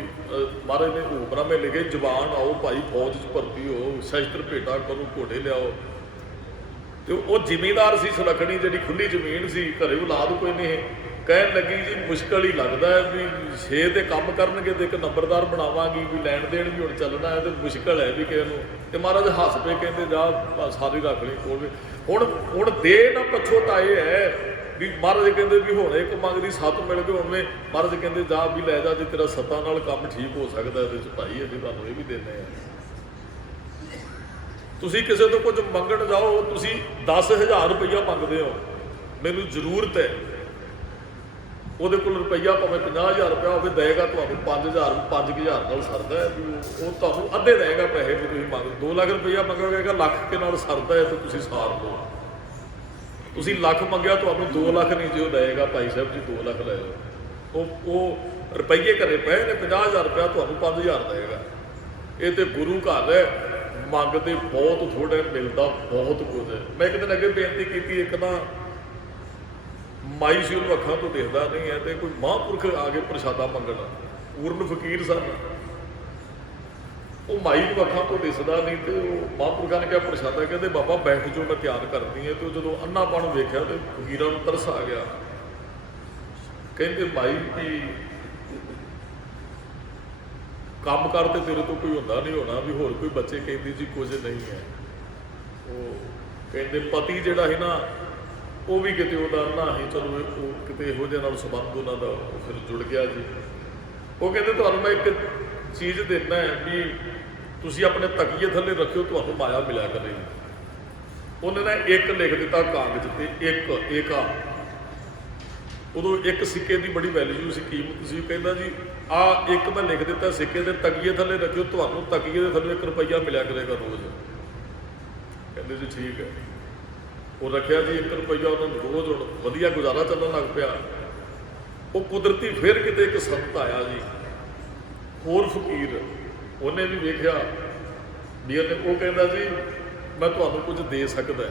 ਮਹਾਰਾਜ ਨੇ ਹੁਕਮਨਾਮੇ ਲਿਖੇ, ਜਵਾਨ ਆਓ ਭਾਈ, ਫੌਜ 'ਚ ਭਰਤੀ ਹੋ, ਸ਼ਸਤਰ ਭੇਟਾ ਕਰੋ, ਘੋੜੇ ਲਿਆਓ। ਤੇ ਉਹ ਜ਼ਿਮੀਂਦਾਰ ਸੀ, ਸੁਲੱਖਣੀ ਜਿਹੜੀ ਖੁੱਲੀ ਜ਼ਮੀਨ ਸੀ, ਘਰੇ ਔਲਾਦ ਕੋਈ ਨਹੀਂ। ਕਹਿਣ ਲੱਗੀ ਜੀ ਮੁਸ਼ਕਲ ਹੀ ਲੱਗਦਾ ਹੈ ਵੀ 6 ਤੇ ਕੰਮ ਕਰਨਗੇ ਤੇ ਇੱਕ ਨੰਬਰਦਾਰ ਬਣਾਵਾਂਗੀ, ਵੀ ਲੈਣ ਦੇਣ ਵੀ ਹੁਣ ਚੱਲਣਾ ਹੈ, ਤੇ ਮੁਸ਼ਕਲ ਹੈ ਵੀ ਕਿਸੇ ਨੂੰ। ਤੇ ਮਹਾਰਾਜ ਹੱਸ ਪਏ, ਕਹਿੰਦੇ ਜਾ ਸਾਰੀ ਰੱਖ ਲਈ ਕੋਲ। ਹੁਣ ਦੇ ਨਾ ਪਛੋਤਾਏ ਹੈ ਵੀ ਮਹਾਰਾਜ ਕਹਿੰਦੇ ਵੀ ਹੁਣ ਇੱਕ ਮੰਗਦੀ 7 ਮਿਲ ਗਏ। ਉਵੇਂ ਮਹਾਰਾਜ ਕਹਿੰਦੇ ਜਾ ਵੀ ਲੈ ਜਾ, ਜੇ ਤੇਰਾ 7 ਨਾਲ ਕੰਮ ਠੀਕ ਹੋ ਸਕਦਾ ਇਹਦੇ 'ਚ ਭਾਈ ਅਸੀਂ ਤੁਹਾਨੂੰ ਇਹ ਵੀ ਦਿੰਦੇ ਹਾਂ। ਤੁਸੀਂ ਕਿਸੇ ਤੋਂ ਕੁਝ ਮੰਗਣ ਜਾਓ, ਤੁਸੀਂ 10,000 ਰੁਪਈਆ ਮੰਗਦੇ ਹੋ, ਮੈਨੂੰ ਜ਼ਰੂਰਤ ਹੈ, ਉਹਦੇ ਕੋਲ ਰੁਪਈਆ ਭਾਵੇਂ 50,000 ਰੁਪਇਆ ਹੋਵੇ, ਦੇਗਾ ਤੁਹਾਨੂੰ 5,000 ਨਾਲ ਸਰਦਾ ਹੈ ਵੀ ਉਹ ਤੁਹਾਨੂੰ ਅੱਧੇ ਦੇਗਾ ਪੈਸੇ ਵੀ ਤੁਸੀਂ ਮੰਗ। 2 ਲੱਖ ਰੁਪਈਆ ਮੰਗੋਗੇ, ਲੱਖ ਕੇ ਨਾਲ ਸਰਦਾ ਹੈ ਤੇ ਤੁਸੀਂ ਸਾਰ ਲਓ। ਤੁਸੀਂ ਲੱਖ ਮੰਗਿਆ, ਤੁਹਾਨੂੰ 2 ਲੱਖ ਨਹੀਂ ਜੇ ਉਹ ਦੇਗਾ ਭਾਈ ਸਾਹਿਬ ਜੀ 2 ਲੱਖ ਲੈ ਲਓ। ਉਹ ਰੁਪਈਏ ਘਰੇ ਪਏ ਨੇ, 50,000 ਰੁਪਇਆ ਤੁਹਾਨੂੰ 5,000 ਦੇਗਾ। ਇਹ ਤੇ ਗੁਰੂ ਘਰ ਹੈ, ਮੰਗਦੇ ਬਹੁਤ ਥੋੜ੍ਹੇ, ਮਿਲਦਾ ਬਹੁਤ ਕੁਝ ਹੈ। ਮੈਂ ਇੱਕ ਦਿਨ ਅੱਗੇ ਬੇਨਤੀ ਕੀਤੀ, ਇੱਕ ਨਾ ਮਾਈ ਸੀ, ਉਹਨੂੰ ਅੱਖਾਂ ਤੋਂ ਦਿਖਦਾ ਨਹੀਂ ਹੈ, ਤੇ ਕੋਈ ਮਹਾਂਪੁਰਖ ਆ ਕੇ ਪ੍ਰਸ਼ਾਦਾ ਮੰਗਣ, ਪੂਰਨ ਫਕੀਰ ਸਨ। ਉਹ ਮਾਈ ਨੂੰ ਅੱਖਾਂ ਤੋਂ ਦਿਸਦਾ ਨਹੀਂ, ਤੇ ਉਹ ਮਹਾਂਪੁਰਖਾਂ ਨੇ ਕਿਹਾ ਪ੍ਰਸ਼ਾਦਾ, ਕਹਿੰਦੇ ਬਾਬਾ ਬੈਠ ਜੋ ਮੈਂ ਤਿਆਰ ਕਰਦੀ ਹੈ। ਤੇ ਉਹ ਜਦੋਂ ਅੰਨਾਪਣ ਵੇਖਿਆ ਤੇ ਫਕੀਰਾਂ ਨੂੰ ਤਰਸ ਆ ਗਿਆ। ਕਹਿੰਦੇ ਮਾਈ ਵੀ ਕੰਮ ਕਰ ਤੇ ਤੇਰੇ ਤੋਂ ਕੋਈ ਹੁੰਦਾ ਨਹੀਂ ਹੋਣਾ, ਵੀ ਹੋਰ ਕੋਈ ਬੱਚੇ? ਕਹਿੰਦੀ ਜੀ ਕੁਝ ਨਹੀਂ ਹੈ। ਉਹ ਕਹਿੰਦੇ ਪਤੀ ਜਿਹੜਾ ਸੀ ਨਾ, ਉਹ ਵੀ ਕਿਤੇ ਉਹਦਾ ਨਾ ਹੀ, ਚਲੋ ਉਹ ਕਿਤੇ ਇਹੋ ਜਿਹੇ ਨਾਲ ਸੰਬੰਧ ਉਹਨਾਂ ਦਾ ਫਿਰ ਜੁੜ ਗਿਆ ਜੀ। ਉਹ ਕਹਿੰਦੇ ਤੁਹਾਨੂੰ ਮੈਂ ਇੱਕ ਚੀਜ਼ ਦੇਣਾ ਹੈ ਵੀ ਤੁਸੀਂ ਆਪਣੇ ਤਕੀਏ ਥੱਲੇ ਰੱਖਿਓ, ਤੁਹਾਨੂੰ ਮਾਇਆ ਮਿਲਿਆ ਕਰੇਗੀ। ਉਹਨੇ ਨਾ ਇੱਕ ਲਿਖ ਦਿੱਤਾ ਕਾਗਜ਼ ਤੇ, ਇੱਕ ਉਦੋਂ ਇੱਕ ਸਿੱਕੇ ਦੀ ਬੜੀ ਵੈਲਿਊ ਸੀ, ਕੀਮਤ ਸੀ। ਕਹਿੰਦਾ ਜੀ ਆਹ ਇੱਕ ਮੈਂ ਲਿਖ ਦਿੱਤਾ ਸਿੱਕੇ ਦੇ, ਤਕੀਏ ਥੱਲੇ ਰੱਖਿਓ, ਤੁਹਾਨੂੰ ਤਕੀਏ ਦੇ ਥੱਲੇ 1 ਰੁਪਈਆ ਮਿਲਿਆ ਕਰੇਗਾ ਰੋਜ਼। ਕਹਿੰਦੇ ਜੀ ਠੀਕ ਹੈ। ਉਹ ਰੱਖਿਆ ਜੀ 1 ਰੁਪਈਆ, ਉਹਨਾਂ ਨੂੰ ਰੋਜ਼ ਹੁਣ ਵਧੀਆ ਗੁਜ਼ਾਰਾ ਚੱਲਣ ਲੱਗ ਪਿਆ। ਉਹ ਕੁਦਰਤੀ ਫਿਰ ਕਿਤੇ ਇੱਕ ਸੰਤ ਆਇਆ ਜੀ, ਹੋਰ ਫਕੀਰ, ਉਹਨੇ ਵੀ ਵੇਖਿਆ ਵੀ ਉਹ ਕਹਿੰਦਾ ਜੀ ਮੈਂ ਤੁਹਾਨੂੰ ਕੁਝ ਦੇ ਸਕਦਾ।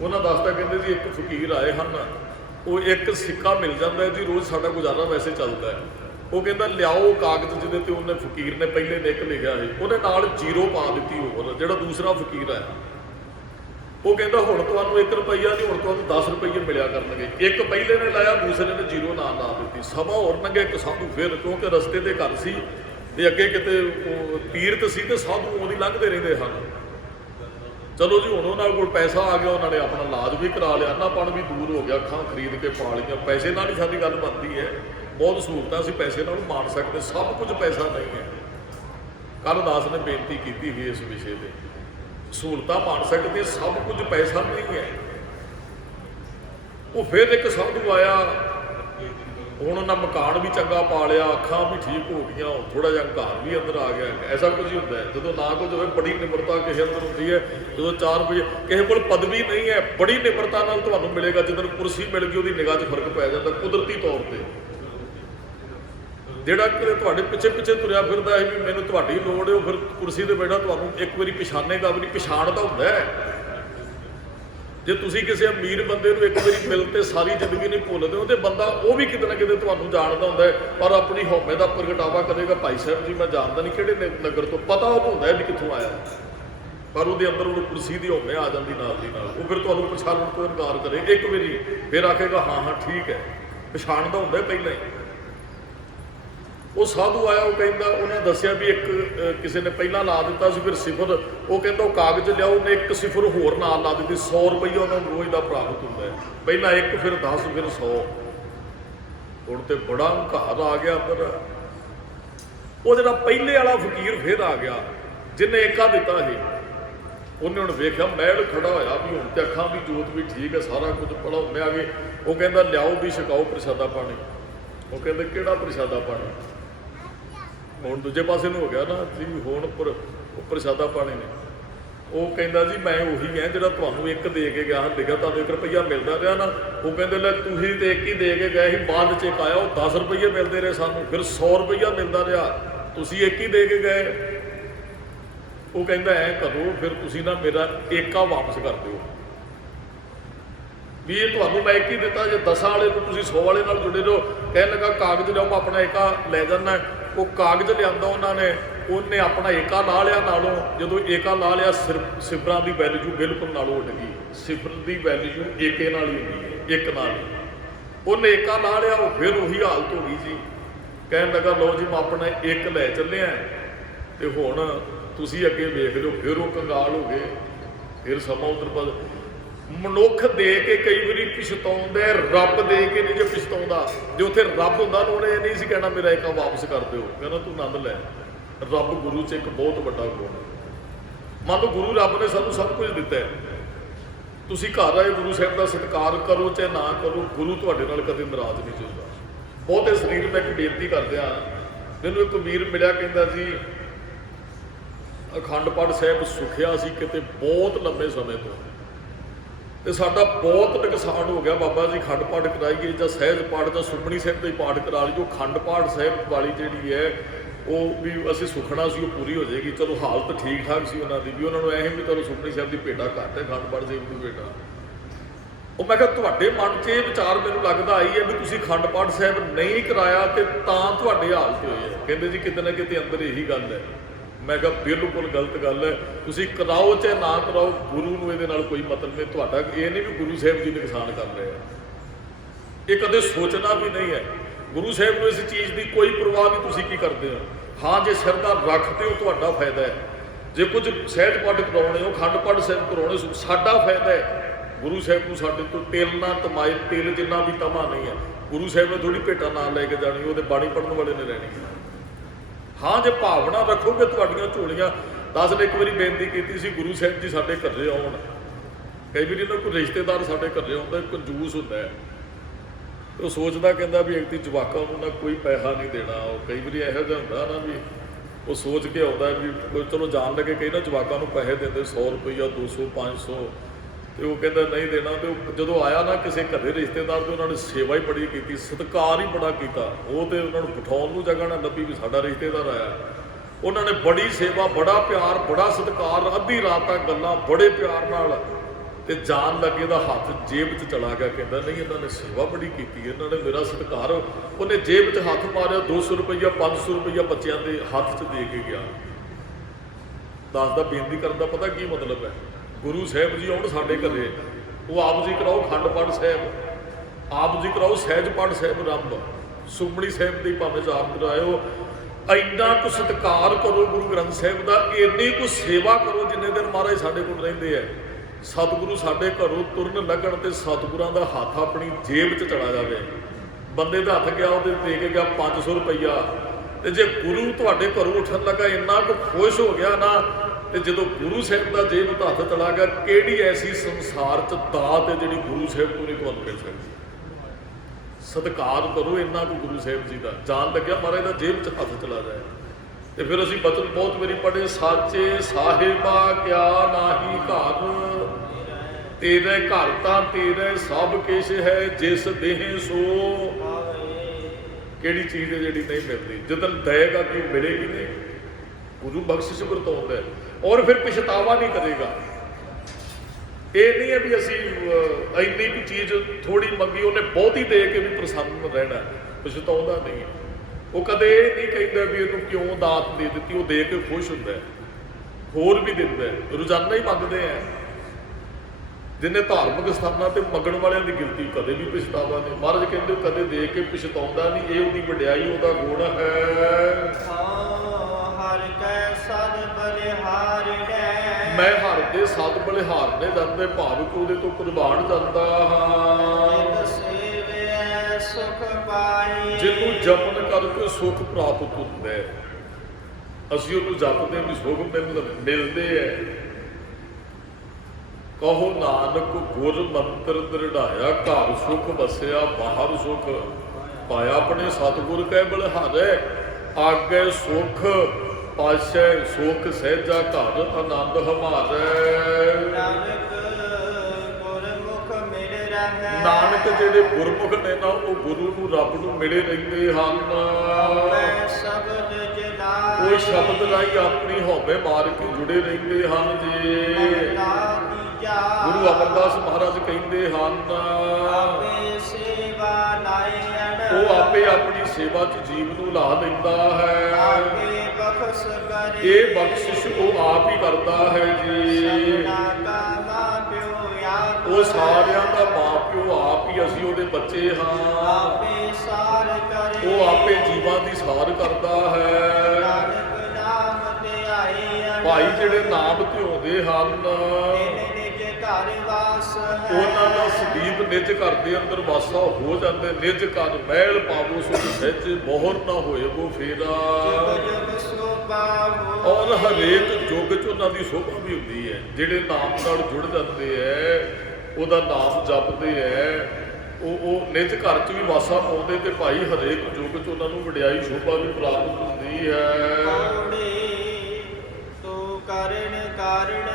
ਉਹਨਾਂ ਦੱਸਦਾ, ਕਹਿੰਦੇ ਜੀ ਇੱਕ ਫਕੀਰ ਆਏ ਹਨ, ਉਹ ਇੱਕ ਸਿੱਕਾ ਮਿਲ ਜਾਂਦਾ ਜੀ, ਰੋਜ਼ ਸਾਡਾ ਗੁਜ਼ਾਰਾ ਵੈਸੇ ਚੱਲਦਾ ਹੈ। ਉਹ ਕਹਿੰਦਾ ਲਿਆਓ ਕਾਗਜ਼ ਜਿਹਦੇ ਤੇ ਉਹਨੇ ਫਕੀਰ ਨੇ ਪਹਿਲੇ ਨਿੱਕ ਲਿਖਿਆ ਸੀ, ਉਹਨੇ ਨਾਲ 0 ਪਾ ਦਿੱਤੀ ਹੋਰ, ਜਿਹੜਾ ਦੂਸਰਾ ਫਕੀਰ ਹੈ। ਉਹ ਕਹਿੰਦਾ ਹੁਣ ਤੁਹਾਨੂੰ 1 ਰੁਪਈਆ ਨਹੀਂ, ਹੁਣ ਤੁਹਾਨੂੰ 10 ਰੁਪਈਏ ਮਿਲਿਆ ਕਰਨਗੇ। ਇੱਕ ਪਹਿਲੇ ਨੇ ਲਾਇਆ, ਦੂਸਰੇ ਨੇ 0 ਨਾ ਲਾ ਦਿੱਤੀ। ਸਮਾਂ ਹੋਰ ਲੰਘਿਆ, ਇੱਕ ਸਾਧੂ ਫਿਰ, ਕਿਉਂਕਿ ਰਸਤੇ ਦੇ ਘਰ ਸੀ ਤੇ ਅੱਗੇ ਕਿਤੇ ਉਹ ਤੀਰਥ ਸੀ, ਤੇ ਸਾਧੂ ਉਹਦੀ ਲੰਘਦੇ ਰਹਿੰਦੇ ਹਨ। ਚਲੋ ਜੀ ਹੁਣ ਉਹਨਾਂ ਕੋਲ ਪੈਸਾ ਆ ਗਿਆ, ਉਹਨਾਂ ਨੇ ਆਪਣਾ ਇਲਾਜ ਵੀ ਕਰਾ ਲਿਆ, ਅੰਨਾਪਣ ਵੀ ਦੂਰ ਹੋ ਗਿਆ, ਅੱਖਾਂ ਖਰੀਦ ਕੇ ਪਾ ਲਈਆਂ। ਪੈਸੇ ਨਾਲ ਹੀ ਸਾਡੀ ਗੱਲ ਬਣਦੀ ਹੈ, ਬਹੁਤ ਸਹੂਲਤਾਂ ਅਸੀਂ ਪੈਸੇ ਨਾਲ ਮਾਣ ਸਕਦੇ, ਸਭ ਕੁਝ ਪੈਸਾ ਨਹੀਂ ਹੈ। ਕੱਲ੍ਹ ਦਾਸ ਨੇ ਬੇਨਤੀ ਕੀਤੀ ਸੀ ਇਸ ਵਿਸ਼ੇ 'ਤੇ, ਸਹੂਲਤਾਂ ਮਾਣ ਸਕਦੇ, ਸਭ ਕੁਝ ਪੈਸਾ ਨਹੀਂ ਹੈ। ਉਹ ਫਿਰ ਇੱਕ ਸਾਧੂ ਆਇਆ, ਹੁਣ ਉਹਨਾਂ ਮਕਾਨ ਵੀ ਚੰਗਾ ਪਾ ਲਿਆ, ਅੱਖਾਂ ਵੀ ਠੀਕ ਹੋ ਗਈਆਂ, ਥੋੜਾ ਜਿਹਾ ਘਰ ਵੀ ਅੰਦਰ ਆ ਗਿਆ। ਐਸਾ ਕੁਝ ਹੀ ਹੁੰਦਾ ਹੈ ਜਦੋਂ ਨਾ ਕੁਝ ਹੋਵੇ। ਬੜੀ ਨਿਮਰਤਾ ਕਿਸੇ ਅੰਦਰ ਹੁੰਦੀ ਹੈ। ਜਦੋਂ 4 ਵਜੇ ਕਿਸੇ ਕੋਲ ਪਦਵੀ ਨਹੀਂ ਹੈ, ਬੜੀ ਨਿਮਰਤਾ ਨਾਲ ਤੁਹਾਨੂੰ ਮਿਲੇਗਾ। ਜਦੋਂ ਕੁਰਸੀ ਮਿਲ ਗਈ ਉਹਦੀ ਨਿਗਾਹ 'ਚ ਫਰਕ ਪੈ ਜਾਂਦਾ ਕੁਦਰਤੀ ਤੌਰ ਤੇ। ਜਿਹੜਾ ਕਿਤੇ ਤੁਹਾਡੇ ਪਿੱਛੇ ਪਿੱਛੇ ਤੁਰਿਆ ਫਿਰਦਾ ਹੈ ਵੀ ਮੈਨੂੰ ਤੁਹਾਡੀ ਲੋੜ ਹੈ, ਉਹ ਫਿਰ ਕੁਰਸੀ ਤੇ ਬੈਠਾ ਤੁਹਾਨੂੰ ਇੱਕ ਵਾਰੀ ਪਛਾਣੇਗਾ ਵੀ ਨਹੀਂ। ਪਛਾਣਦਾ ਹੁੰਦਾ ਹੈ। ਜੇ ਤੁਸੀਂ ਕਿਸੇ ਅਮੀਰ ਬੰਦੇ ਨੂੰ ਇੱਕ ਵਾਰੀ ਮਿਲ ਤੇ ਸਾਰੀ ਜ਼ਿੰਦਗੀ ਨਹੀਂ ਭੁੱਲਦੇ ਹੋ, ਤੇ ਬੰਦਾ ਉਹ ਵੀ ਕਿਤੇ ਨਾ ਕਿਤੇ ਤੁਹਾਨੂੰ ਜਾਣਦਾ ਹੁੰਦਾ ਹੈ, ਪਰ ਆਪਣੀ ਹਉਮੈ ਦਾ ਪ੍ਰਗਟਾਵਾ ਕਰੇਗਾ। ਭਾਈ ਸਾਹਿਬ ਜੀ ਮੈਂ ਜਾਣਦਾ ਨਹੀਂ ਕਿਹੜੇ ਨਗਰ ਤੋਂ, ਪਤਾ ਉਹ ਹੁੰਦਾ ਹੈ ਵੀ ਕਿੱਥੋਂ ਆਇਆ, ਪਰ ਉਹਦੇ ਅੰਦਰ ਉਹਨੂੰ ਕੁਰਸੀ ਦੀ ਹਉਮੈ ਆ ਜਾਂਦੀ ਨਾਲ ਦੀ ਨਾਲ। ਉਹ ਫਿਰ ਤੁਹਾਨੂੰ ਪਛਾਣਨ ਤੋਂ ਇਨਕਾਰ ਕਰੇ ਇੱਕ ਵਾਰੀ, ਫਿਰ ਆਖੇਗਾ ਹਾਂ ਹਾਂ ਠੀਕ ਹੈ। ਪਛਾਣਦਾ ਹੁੰਦਾ ਪਹਿਲਾਂ ਹੀ। ਉਹ ਸਾਧੂ ਆਇਆ, ਉਹ ਕਹਿੰਦਾ, ਉਹਨੇ ਦੱਸਿਆ ਵੀ ਇੱਕ ਕਿਸੇ ਨੇ ਪਹਿਲਾਂ ਲਾ ਦਿੱਤਾ ਸੀ, ਫਿਰ ਸਿਫਰ। ਉਹ ਕਹਿੰਦਾ ਉਹ ਕਾਗਜ਼ ਲਿਆਓ, ਉਹਨੇ ਇੱਕ ਸਿਫਰ ਹੋਰ ਨਾਲ ਲਾ ਦਿੱਤੀ। 100 ਰੁਪਈਆ ਉਹਨਾਂ ਨੂੰ ਰੋਜ਼ ਦਾ ਪ੍ਰਾਪਤ ਹੁੰਦਾ ਹੈ। ਪਹਿਲਾਂ 1, ਫਿਰ 10, ਫਿਰ 100। ਹੁਣ ਤੇ ਬੜਾ ਹੰਕਾਰ ਆ ਗਿਆ ਅੰਦਰ। ਉਹ ਜਿਹੜਾ ਪਹਿਲੇ ਵਾਲਾ ਫਕੀਰ ਫਿਰ ਆ ਗਿਆ ਜਿਹਨੇ ਏਕਾ ਦਿੱਤਾ ਸੀ। ਉਹਨੇ ਹੁਣ ਵੇਖਿਆ ਮਹਿਲ ਖੜਾ ਹੋਇਆ ਵੀ ਹੁਣ ਤੇ ਅੱਖਾਂ ਦੀ ਜੋਤ ਵੀ ਠੀਕ ਹੈ, ਸਾਰਾ ਕੁਝ ਬੜਾ ਹੁੰਦਿਆ ਗਏ। ਉਹ ਕਹਿੰਦਾ ਲਿਆਓ ਵੀ ਛਕਾਓ ਪ੍ਰਸ਼ਾਦਾ ਪਾਣੀ। ਉਹ ਕਹਿੰਦੇ ਕਿਹੜਾ ਪ੍ਰਸ਼ਾਦਾ ਪਾਣੀ? ਹੁਣ ਦੂਜੇ ਪਾਸੇ ਨੂੰ ਹੋ ਗਿਆ ਨਾ ਜੀ, ਹੁਣ ਪ੍ਰਸ਼ਾਦਾ ਪਾਣੀ ਨੇ। ਉਹ ਕਹਿੰਦਾ ਜੀ ਮੈਂ ਉਹੀ ਹੈ ਜਿਹੜਾ ਤੁਹਾਨੂੰ ਇੱਕ ਦੇ ਕੇ ਗਿਆ, ਦੇਖਿਆ ਤੁਹਾਨੂੰ 1 ਰੁਪਈਆ ਮਿਲਦਾ ਰਿਹਾ ਨਾ। ਉਹ ਕਹਿੰਦੇ ਲੈ ਤੁਸੀਂ ਤੇ ਇੱਕ ਹੀ ਦੇ ਕੇ ਗਏ ਸੀ, ਬਾਅਦ 'ਚ ਇੱਕ ਆਇਆ ਉਹ 10 ਰੁਪਈਏ ਮਿਲਦੇ ਰਹੇ ਸਾਨੂੰ, ਫਿਰ 100 ਰੁਪਈਆ ਮਿਲਦਾ ਰਿਹਾ, ਤੁਸੀਂ ਇੱਕ ਹੀ ਦੇ ਕੇ ਗਏ। ਉਹ ਕਹਿੰਦਾ ਐਂ ਕਰੋ ਫਿਰ ਤੁਸੀਂ ਨਾ ਮੇਰਾ ਏਕਾ ਵਾਪਸ ਕਰ ਦਿਓ ਵੀ ਇਹ ਤੁਹਾਨੂੰ ਮੈਂ ਇੱਕ ਹੀ ਦਿੱਤਾ, ਜੇ 10 ਵਾਲੇ ਨੂੰ ਤੁਸੀਂ 100 ਵਾਲੇ ਨਾਲ ਜੁੜੇ ਰਹੋ। ਕਹਿਣ ਲੱਗਾ ਕਾਗਜ਼ ਲਿਆਓ ਮੈਂ ਆਪਣਾ ਏਕਾ ਲੈ ਜਾਂਦਾ। ਉਹ ਕਾਗਜ਼ ਲਿਆਂਦਾ ਉਹਨਾਂ ਨੇ, ਉਹਨੇ ਆਪਣਾ ਏਕਾ ਲਾ ਲਿਆ ਨਾਲੋਂ। ਜਦੋਂ ਏਕਾ ਲਾ ਲਿਆ ਸਿਫਰਾਂ ਦੀ ਵੈਲਿਊ ਬਿਲਕੁਲ ਨਾਲੋਂ ਉੱਡ ਗਈ। ਸਿਫਰ ਦੀ ਵੈਲਿਊ ਏਕੇ ਨਾਲ ਹੀ ਹੁੰਦੀ ਹੈ, ਇੱਕ ਨਾਲ। ਉਹਨੇ ਏਕਾ ਲਾ ਲਿਆ, ਉਹ ਫਿਰ ਉਹੀ ਹਾਲਤ ਹੋ ਗਈ ਜੀ। ਕਹਿਣ ਲੱਗਾ ਲਓ ਜੀ ਮੈਂ ਆਪਣਾ ਇੱਕ ਲੈ ਚੱਲਿਆ ਤੇ ਹੁਣ ਤੁਸੀਂ ਅੱਗੇ ਵੇਖ ਲਿਓ। ਫਿਰ ਉਹ ਕੰਗਾਲ ਹੋ ਗਏ। ਫਿਰ ਸਮਾਂ ਉਧਰ ਮਨੁੱਖ ਦੇ ਕੇ ਕਈ ਵਾਰੀ ਪਛਤਾਉਂਦਾ, ਰੱਬ ਦੇ ਕੇ ਨਹੀਂ ਜੇ ਪਛਤਾਉਂਦਾ। ਜੇ ਉੱਥੇ ਰੱਬ ਹੁੰਦਾ ਨਾ ਉਹਨੇ ਇਹ ਨਹੀਂ ਸੀ ਕਹਿਣਾ ਮੇਰਾ ਏਕਾ ਵਾਪਸ ਕਰ ਦਿਓ, ਕਹਿੰਦਾ ਤੂੰ ਆਨੰਦ ਲੈ। ਰੱਬ ਗੁਰੂ 'ਚ ਇੱਕ ਬਹੁਤ ਵੱਡਾ ਗੁਣ। ਮੰਨ ਲਓ ਗੁਰੂ ਰੱਬ ਨੇ ਸਾਨੂੰ ਸਭ ਕੁਝ ਦਿੱਤਾ ਹੈ, ਤੁਸੀਂ ਘਰ ਆਏ ਗੁਰੂ ਸਾਹਿਬ ਦਾ ਸਤਿਕਾਰ ਕਰੋ ਚਾਹੇ ਨਾ ਕਰੋ, ਗੁਰੂ ਤੁਹਾਡੇ ਨਾਲ ਕਦੇ ਨਾਰਾਜ਼ ਨਹੀਂ ਹੁੰਦਾ। ਬਹੁਤੇ ਸਰੀਰ ਮੈਂ ਇੱਕ ਬੇਨਤੀ ਕਰਦਿਆਂ, ਮੈਨੂੰ ਇੱਕ ਵੀਰ ਮਿਲਿਆ, ਕਹਿੰਦਾ ਜੀ ਅਖੰਡ ਪਾਠ ਸਾਹਿਬ ਸੁਖਿਆ ਸੀ ਕਿਤੇ ਬਹੁਤ ਲੰਬੇ ਸਮੇਂ ਤੋਂ, ਤੇ ਸਾਡਾ ਬਹੁਤ ਨੁਕਸਾਨ ਹੋ ਗਿਆ। ਬਾਬਾ ਜੀ ਖੰਡ ਪਾਠ ਕਰਾਈਏ ਜਾਂ ਸਹਿਜ ਪਾਠ ਜਾਂ ਸੁਖਮਨੀ ਸਾਹਿਬ ਦਾ ਹੀ ਪਾਠ ਕਰਾ ਲਈਏ। ਖੰਡ ਪਾਠ ਸਾਹਿਬ ਵਾਲੀ ਜਿਹੜੀ ਹੈ ਉਹ ਵੀ ਅਸੀਂ ਸੁਖਣਾ ਸੀ, ਉਹ ਪੂਰੀ ਹੋ ਜਾਏਗੀ। ਚਲੋ ਹਾਲਤ ਠੀਕ ਠਾਕ ਸੀ ਉਹਨਾਂ ਦੀ ਵੀ, ਉਹਨਾਂ ਨੂੰ ਐਂ ਵੀ ਚਲੋ ਸੁਖਮਨੀ ਸਾਹਿਬ ਦੀ ਭੇਟਾ ਘੱਟ ਹੈ, ਖੰਡ ਪਾਠ ਸਾਹਿਬ ਦੀ ਭੇਟਾ। ਉਹ ਮੈਂ ਕਿਹਾ ਤੁਹਾਡੇ ਮਨ 'ਚ ਇਹ ਵਿਚਾਰ ਮੈਨੂੰ ਲੱਗਦਾ ਆਈ ਹੈ ਵੀ ਤੁਸੀਂ ਖੰਡ ਪਾਠ ਸਾਹਿਬ ਨਹੀਂ ਕਰਾਇਆ ਤੇ ਤਾਂ ਤੁਹਾਡੇ ਹਾਲਤ ਹੋਈ ਹੈ। ਕਹਿੰਦੇ ਜੀ ਕਿਤੇ ਨਾ ਕਿਤੇ ਅੰਦਰ ਇਹੀ ਗੱਲ ਹੈ। ਮੈਂ ਕਿਹਾ ਬਿਲਕੁਲ ਗਲਤ ਗੱਲ ਹੈ। ਤੁਸੀਂ ਕਰਾਓ ਚਾਹੇ ਨਾ ਕਰਾਓ, ਗੁਰੂ ਨੂੰ ਇਹਦੇ ਨਾਲ ਕੋਈ ਮਤਲਬ ਨਹੀਂ। ਤੁਹਾਡਾ ਇਹ ਨਹੀਂ ਵੀ ਗੁਰੂ ਸਾਹਿਬ ਜੀ ਨੁਕਸਾਨ ਕਰ ਰਹੇ ਆ, ਇਹ ਕਦੇ ਸੋਚਣਾ ਵੀ ਨਹੀਂ ਹੈ। ਗੁਰੂ ਸਾਹਿਬ ਨੂੰ ਇਸ ਚੀਜ਼ ਦੀ ਕੋਈ ਪਰਵਾਹ ਨਹੀਂ। ਤੁਸੀਂ ਕੀ ਕਰਦੇ ਹੋ? ਹਾਂ ਜੇ ਸ਼ਰਧਾ ਰੱਖਦੇ ਹੋ ਤੁਹਾਡਾ ਫਾਇਦਾ ਹੈ। ਜੇ ਕੁਝ ਸਹਿਜ ਪਾਠ ਕਰਾਉਣੇ ਹੋ, ਖੰਡ ਪਾਠ ਸਾਹਿਬ ਕਰਾਉਣੇ, ਸਾਡਾ ਫਾਇਦਾ ਹੈ। ਗੁਰੂ ਸਾਹਿਬ ਨੂੰ ਸਾਡੇ ਤੋਂ ਤਿਲ ਨਾ ਤਮਾਏ, ਤਿਲ ਜਿੰਨਾ ਵੀ ਤਮਾ ਨਹੀਂ ਹੈ। ਗੁਰੂ ਸਾਹਿਬ ਨੇ ਥੋੜੀ ਭੇਟਾ ਨਾਲ ਲੈ ਕੇ ਜਾਣੀ, ਉਹਦੇ ਬਾਣੀ ਪੜ੍ਹਨ ਵਾਲੇ ਨੇ ਲੈਣੀ ਹੈ। ਹਾਂ ਜੇ ਭਾਵਨਾ ਰੱਖੋਗੇ ਤੁਹਾਡੀਆਂ ਝੋਲੀਆਂ। 10 ਨੇ ਇੱਕ ਵਾਰੀ ਬੇਨਤੀ ਕੀਤੀ ਸੀ ਗੁਰੂ ਸਾਹਿਬ ਜੀ ਸਾਡੇ ਘਰੇ ਆਉਣ। ਕਈ ਵਾਰੀ ਨਾ ਕੋਈ ਰਿਸ਼ਤੇਦਾਰ ਸਾਡੇ ਘਰੇ ਆਉਂਦਾ, ਕੰਜੂਸ ਹੁੰਦਾ ਹੈ, ਉਹ ਸੋਚਦਾ ਕਹਿੰਦਾ ਵੀ ਇੱਕ ਜਵਾਕਾਂ ਨੂੰ ਨਾ ਕੋਈ ਪੈਸਾ ਨਹੀਂ ਦੇਣਾ। ਉਹ ਕਈ ਵਾਰੀ ਇਹੋ ਜਿਹਾ ਹੁੰਦਾ ਨਾ ਵੀ ਉਹ ਸੋਚ ਕੇ ਆਉਂਦਾ ਵੀ ਚਲੋ ਜਾਣ ਲੱਗੇ ਕਈ ਨਾ ਜਵਾਕਾਂ ਨੂੰ ਪੈਸੇ ਦਿੰਦੇ 100 ਰੁਪਈਆ 200 500, ਤੇ ਉਹ ਕਹਿੰਦਾ ਨਹੀਂ ਦੇਣਾ। ਤੇ ਉਹ ਜਦੋਂ ਆਇਆ ਨਾ ਕਿਸੇ ਘਰੇ ਰਿਸ਼ਤੇਦਾਰ ਤੇ ਉਹਨਾਂ ਨੇ ਸੇਵਾ ਹੀ ਬੜੀ ਕੀਤੀ, ਸਤਿਕਾਰ ਹੀ ਬੜਾ ਕੀਤਾ। ਉਹ ਤੇ ਉਹਨਾਂ ਨੂੰ ਬਿਠਾਉਣ ਨੂੰ ਜਗ੍ਹਾ ਨਾ ਲੱਭੀ ਵੀ ਸਾਡਾ ਰਿਸ਼ਤੇਦਾਰ ਆਇਆ। ਉਹਨਾਂ ਨੇ ਬੜੀ ਸੇਵਾ, ਬੜਾ ਪਿਆਰ, ਬੜਾ ਸਤਿਕਾਰ, ਅੱਧੀ ਰਾਤ ਤੱਕ ਗੱਲਾਂ ਬੜੇ ਪਿਆਰ ਨਾਲ। ਤੇ ਜਾਣ ਲੱਗੇ ਦਾ ਹੱਥ ਜੇਬ 'ਚ ਚਲਾ ਗਿਆ। ਕਹਿੰਦਾ ਨਹੀਂ ਇਹਨਾਂ ਨੇ ਸੇਵਾ ਬੜੀ ਕੀਤੀ, ਇਹਨਾਂ ਨੇ ਮੇਰਾ ਸਤਿਕਾਰ। ਉਹਨੇ ਜੇਬ 'ਚ ਹੱਥ ਮਾਰਿਆ, 200 ਰੁਪਈਆ 500 ਰੁਪਈਆ ਬੱਚਿਆਂ ਦੇ ਹੱਥ 'ਚ ਦੇ ਕੇ ਗਿਆ। ਦੱਸਦਾ ਬੇਨਤੀ ਕਰਨ ਦਾ ਪਤਾ ਕੀ ਮਤਲਬ ਹੈ? ਗੁਰੂ ਸਾਹਿਬ ਜੀ ਆਉਣ ਸਾਡੇ ਘਰੇ, ਉਹ ਆਪ ਜੀ ਕਰਾਓ ਖੰਡ ਪਾਠ ਸਾਹਿਬ, ਆਪ ਜੀ ਕਰਾਓ ਸਹਿਜ ਪਾਠ ਸਾਹਿਬ ਰੰਭ, ਸੁਖਮਨੀ ਸਾਹਿਬ ਦੀ ਭਾਵੇਂ ਆਪ ਕਰਾਇਓ। ਇੰਨਾ ਕੁ ਸਤਿਕਾਰ ਕਰੋ ਗੁਰੂ ਗ੍ਰੰਥ ਸਾਹਿਬ ਦਾ, ਇੰਨੀ ਕੁ ਸੇਵਾ ਕਰੋ ਜਿੰਨੇ ਦਿਨ ਮਹਾਰਾਜ ਸਾਡੇ ਕੋਲ ਰਹਿੰਦੇ ਹੈ। ਸਤਿਗੁਰੂ ਸਾਡੇ ਘਰੋਂ ਤੁਰਨ ਲੱਗਣ ਤੇ ਸਤਿਗੁਰਾਂ ਦਾ ਹੱਥ ਆਪਣੀ ਜੇਬ 'ਚ ਚਲਾ ਜਾਵੇ। ਬੰਦੇ ਦਾ ਹੱਥ ਗਿਆ, ਉਹਦੇ ਦੇ ਕੇ ਗਿਆ 500 ਰੁਪਈਆ, ਤੇ ਜੇ ਗੁਰੂ ਤੁਹਾਡੇ ਘਰੋਂ ਉੱਠਣ ਲੱਗਾ ਇੰਨਾ ਕੁ ਖੁਸ਼ ਹੋ ਗਿਆ ਨਾ, ਤੇ ਜਦੋਂ ਗੁਰੂ ਸਾਹਿਬ ਦਾ ਜੇਬ 'ਚ ਹੱਥ ਚਲਾ ਗਿਆ, ਕਿਹੜੀ ਐਸੀ ਸੰਸਾਰ 'ਚ ਦਾਤ ਹੈ ਜਿਹੜੀ ਗੁਰੂ ਸਾਹਿਬ ਤੋਂ ਨਹੀਂ ਤੁਹਾਨੂੰ ਮਿਲ ਸਕਦੀ? ਸਤਿਕਾਰ ਕਰੋ ਇੰਨਾ ਕੁ ਗੁਰੂ ਸਾਹਿਬ ਜੀ ਦਾ। ਜਾਣ ਲੱਗਿਆ ਮਹਾਰਾਜ ਦਾ ਜੇਬ 'ਚ ਹੱਥ ਚਲਾ ਜਾਏ। ਤੇ ਫਿਰ ਅਸੀਂ ਬਚਨ ਬਹੁਤ ਵਾਰੀ ਪੜ੍ਹੇ, ਸਾਚੇ ਸਾਹਿਬਾ ਕਿਆ ਨਾਹੀ ਘਰ, ਤੇਰੇ ਘਰ ਤਾਂ ਤੇਰੇ ਸਭ ਕੁਛ ਹੈ, ਜਿਸ ਦੇਹ ਸੋ। ਕਿਹੜੀ ਚੀਜ਼ ਹੈ ਜਿਹੜੀ ਨਹੀਂ ਮਿਲਦੀ? ਜਦੋਂ ਦਏਗਾ ਕਿ ਉਹ ਮਿਲੇਗੀ ਨਹੀਂ। ਗੁਰੂ ਬਖਸ਼ਿਸ਼ ਵਰਤਾਉਂਦਾ ਔਰ ਫਿਰ ਪਛਤਾਵਾ ਨਹੀਂ ਕਰੇਗਾ। ਇਹ ਨਹੀਂ ਹੈ ਵੀ ਅਸੀਂ ਇੰਨੀ ਵੀ ਚੀਜ਼ ਥੋੜੀ ਮੰਗੀ, ਉਹਨੇ ਬਹੁਤੀ ਦੇ ਕੇ ਵੀ ਪ੍ਰਸੰਨ ਰਹਿਣਾ, ਪਛਤਾਉਂਦਾ ਨਹੀਂ। ਉਹ ਕਦੇ ਇਹ ਨਹੀਂ ਕਹਿੰਦਾ ਵੀ ਇਹਨੂੰ ਕਿਉਂ ਦਾਤ ਦੇ ਦਿੱਤੀ, ਉਹ ਦੇ ਕੇ ਖੁਸ਼ ਹੁੰਦਾ, ਹੋਰ ਵੀ ਦਿੰਦਾ। ਰੋਜ਼ਾਨਾ ਹੀ ਮੰਗਦੇ ਆ। ਜਿੰਨੇ ਧਾਰਮਿਕ ਸਥਾਨਾਂ ਤੇ ਮੰਗਣ ਵਾਲਿਆਂ ਦੀ ਗਿਣਤੀ ਕਦੇ ਵੀ ਪਛਤਾਵਾ ਨਹੀਂ। ਮਹਾਰਾਜ ਕਹਿੰਦੇ ਕਦੇ ਦੇ ਕੇ ਪਛਤਾਉਂਦਾ ਨਹੀਂ, ਇਹ ਉਹਦੀ ਵਡਿਆਈ, ਉਹਦਾ ਗੁਣ ਹੈ। ਹਰ ਕੈ ਸਦ ਬਲਿਹਾਰੈ, ਮੈਂ ਹਰ ਦੇ ਸਦ ਬਲਿਹਾਰਨੇ ਜਾਂਦੇ, ਭਾਵਕ ਉਹਦੇ ਤੋਂ ਕੁਰਬਾਨ ਜਾਂਦਾ ਹਾਂ। ਸੇਵਿਐ ਸੁਖ ਪਾਈ, ਜਿਹਨੂੰ ਜਪਨ ਕਰਕੇ ਸੁੱਖ ਪ੍ਰਾਪਤ ਹੁੰਦਾ ਹੈ। ਅਸੀਂ ਉਹਨੂੰ ਜਪਦੇ ਵੀ ਸੁੱਖ ਮਿਲਦੇ ਹੈ। ਕਹੋ ਨਾਨਕ ਗੁਰ ਮੰਤਰ ਦ੍ਰਿੜਾਇਆ, ਘਰ ਸੁਖ ਵਸਿਆ ਬਾਹਰ ਸੁਖ ਪਾਇਆ। ਆਪਣੇ ਸਤਿਗੁਰ ਕੈ ਬਲਿਹਾਰੈ, ਆਗੇ ਸੁਖ ਪਾਸ਼ੈ, ਸੁਖ ਸਹਿਜਾ ਘਰ ਆਨੰਦ ਹਮਾਰੈ। ਨਾਨਕ ਗੁਰਮੁਖ ਮਿਲ ਰਹੈ, ਨਾਨਕ ਜਿਹੜੇ ਗੁਰਮੁਖ ਨੇ ਨਾ, ਉਹ ਗੁਰੂ ਨੂੰ, ਰੱਬ ਨੂੰ ਮਿਲੇ ਰਹਿੰਦੇ ਹਨ। ਮੈਂ ਸ਼ਬਦ ਜਨਾਈ, ਉਹ ਸ਼ਬਦ ਰਾਹੀਂ ਆਪਣੀ ਹਉਮੈ ਮਾਰ ਕੇ ਜੁੜੇ ਰਹਿੰਦੇ ਹਨ ਜੀ। ਗੁਰੂ ਅਮਰਦਾਸ ਮਹਾਰਾਜ ਕਹਿੰਦੇ ਹਨ, ਆਪੇ ਸੇਵਾ ਲਾਇਣ, ਉਹ ਆਪੇ ਆਪਣੀ ਸੇਵਾ 'ਚ ਜੀਵ ਨੂੰ ਲਾ ਲੈਂਦਾ ਹੈ। ਆਪੇ ਬਖਸ਼ ਕਰੇ, ਇਹ ਬਖਸ਼ਿਸ਼ ਉਹ ਆਪ ਹੀ ਕਰਦਾ ਹੈ ਜੀ। ਸਭਨਾ ਕਾ ਮਾਂ ਪਿਓ ਆਪ, ਉਹ ਸਾਰਿਆਂ ਦਾ ਮਾਂ ਪਿਓ ਆਪ ਹੀ, ਅਸੀਂ ਉਹਦੇ ਬੱਚੇ ਹਾਂ। ਆਪੇ ਸਾਰ ਕਰੇ, ਉਹ ਆਪੇ ਜੀਵਾਂ ਦੀ ਸਾਰ ਕਰਦਾ ਹੈ। ਨਾਨਕ ਨਾਮ ਧਿਆਏ, ਭਾਈ ਜਿਹੜੇ ਨਾਮ ਧਿਆਉਂਦੇ ਹਨ, ਨਿਜ ਘਰ ਵਾਸ ਹੈ। ਉਹਨਾਂ ਦਾ ਸਦੀਪ ਨਿਜ ਘਰ ਦੇ ਅੰਦਰ ਵਾਸਾ ਹੋ ਜਾਂਦੇ। ਨਿਜ ਘਰ ਮਹਿਲ ਪਾਵੋ ਸੁਖ ਸਹਿਜ, ਮੋਹਰ ਨਾ ਹੋਏ ਕੋ ਫੇਰਾ। ਜੁਗ ਸੋ ਪਾਵੋ, ਔਰ ਹਰੇਕ ਯੁੱਗ 'ਚ ਉਹਨਾਂ ਦੀ ਸ਼ੋਭਾ ਵੀ ਹੁੰਦੀ ਹੈ। ਜਿਹੜੇ ਨਾਮ ਨਾਲ ਜੁੜ ਜਾਂਦੇ ਹੈ, ਉਹਦਾ ਨਾਮ ਜਪਦੇ ਹੈ, ਉਹ ਨਿਜ ਘਰ 'ਚ ਵੀ ਵਾਸਾ ਪਾਉਂਦੇ, ਤੇ ਭਾਈ ਹਰੇਕ ਯੁੱਗ 'ਚ ਉਹਨਾਂ ਨੂੰ ਵਡਿਆਈ ਸ਼ੋਭਾ ਵੀ ਪ੍ਰਾਪਤ ਹੁੰਦੀ ਹੈ। ਤੂੰ ਕਰਨ ਕਾਰਣ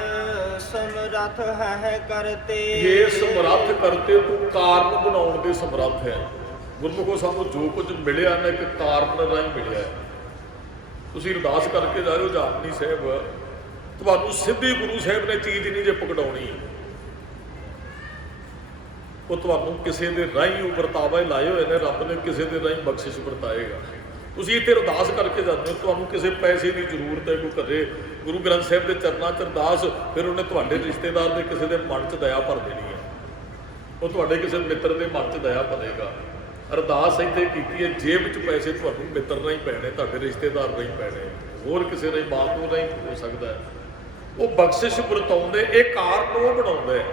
ਸਮਰੱਥ ਹੈ ਕਰਤੇ, ਇਹ ਸਮਰੱਥ ਕਰਤੇ, ਤੂੰ ਕਾਰਨ ਬਣਾਉਣ ਦੇ ਸਮਰੱਥ ਹੈ। ਗੁਰਮੁਖੋ ਸਾਨੂੰ ਜੋ ਕੁਝ ਮਿਲਿਆ ਨਾ, ਇੱਕ ਕਾਰਨ ਰਾਹੀਂ ਮਿਲਿਆ। ਤੁਸੀਂ ਅਰਦਾਸ ਕਰਕੇ ਜਾਇਓ ਜਾਪਨੀ ਸਾਹਿਬ, ਤੁਹਾਨੂੰ ਸਿੱਧੀ ਗੁਰੂ ਸਾਹਿਬ ਨੇ ਚੀਜ਼ ਨਹੀਂ ਜੇ ਪਕੜਾਉਣੀ, ਉਹ ਤੁਹਾਨੂੰ ਕਿਸੇ ਦੇ ਰਾਹੀਂ ਉਹ ਵਰਤਾਵੇ ਲਾਏ ਹੋਏ ਨੇ। ਰੱਬ ਨੇ ਕਿਸੇ ਦੇ ਰਾਹੀਂ ਬਖਸ਼ਿਸ਼ ਵਰਤਾਏਗਾ। ਤੁਸੀਂ ਇੱਥੇ ਅਰਦਾਸ ਕਰਕੇ ਜਾਂਦੇ ਹੋ, ਤੁਹਾਨੂੰ ਕਿਸੇ ਪੈਸੇ ਦੀ ਜ਼ਰੂਰਤ ਹੈ, ਕੋਈ ਘਰੇ ਗੁਰੂ ਗ੍ਰੰਥ ਸਾਹਿਬ ਦੇ ਚਰਨਾਂ 'ਚ ਅਰਦਾਸ, ਫਿਰ ਉਹਨੇ ਤੁਹਾਡੇ ਰਿਸ਼ਤੇਦਾਰ ਦੇ ਕਿਸੇ ਦੇ ਮਨ 'ਚ ਦਇਆ ਭਰ ਦੇਣੀ ਹੈ। ਉਹ ਤੁਹਾਡੇ ਕਿਸੇ ਮਿੱਤਰ ਦੇ ਮਨ 'ਚ ਦਇਆ ਭਰੇਗਾ। ਅਰਦਾਸ ਇੱਥੇ ਕੀਤੀ ਹੈ, ਜੇਬ 'ਚ ਪੈਸੇ ਤੁਹਾਨੂੰ ਮਿੱਤਰ ਰਾਹੀਂ ਪੈਣੇ, ਤੁਹਾਡੇ ਰਿਸ਼ਤੇਦਾਰ ਰਾਹੀਂ ਪੈਣੇ, ਹੋਰ ਕਿਸੇ ਰਾਹੀਂ ਮਾਂ ਪਿਓ ਰਾਹੀਂ ਹੋ ਸਕਦਾ ਹੈ। ਉਹ ਬਖਸ਼ਿਸ਼ ਵਰਤਾਉਂਦੇ, ਇਹ ਕਾਰਨ ਉਹ ਬਣਾਉਂਦਾ ਹੈ।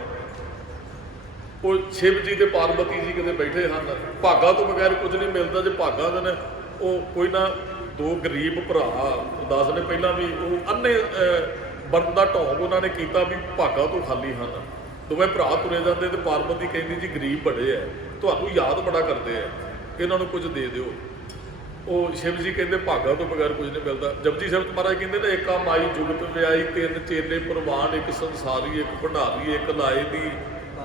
ਉਹ ਸ਼ਿਵ ਜੀ ਤੇ ਪਾਰਵਤੀ ਜੀ ਕਿਤੇ ਬੈਠੇ ਹਨ, ਭਾਗਾਂ ਤੋਂ ਬਗੈਰ ਕੁਝ ਨਹੀਂ ਮਿਲਦਾ। ਜੇ ਭਾਗਾਂ ਦੇ ਨੇ, ਉਹ ਕੋਈ ਨਾ ਦੋ ਗਰੀਬ ਭਰਾ ਦੱਸ ਨੇ ਪਹਿਲਾਂ ਵੀ, ਉਹ ਅੰਨੇ ਬਣਨ ਦਾ ਢੋਂਗ ਉਹਨਾਂ ਨੇ ਕੀਤਾ ਵੀ ਭਾਗਾਂ ਤੋਂ ਖਾਲੀ ਹਨ। ਦੋਵੇਂ ਭਰਾ ਤੁਰੇ ਜਾਂਦੇ ਤੇ ਪਾਰਵਤੀ ਕਹਿੰਦੀ ਜੀ ਗਰੀਬ ਬੜੇ ਐ, ਤੁਹਾਨੂੰ ਯਾਦ ਬੜਾ ਕਰਦੇ ਐ, ਇਹਨਾਂ ਨੂੰ ਕੁਝ ਦੇ ਦਿਓ। ਉਹ ਸ਼ਿਵ ਜੀ ਕਹਿੰਦੇ ਭਾਗਾਂ ਤੋਂ ਬਗੈਰ ਕੁਝ ਨਹੀਂ ਮਿਲਦਾ। ਜਪਜੀ ਸਾਹਿਬ ਮਹਾਰਾਜ ਕਹਿੰਦੇ ਨੇ, ਏਕਾ ਮਾਈ ਜੁਗਤ ਵਿਆਈ, ਤਿੰਨ ਚੇਲੇ ਪ੍ਰਵਾਨ, ਇੱਕ ਸੰਸਾਰੀ, ਇੱਕ ਭੰਡਾਰੀ, ਇੱਕ ਲਾਏ ਦੀ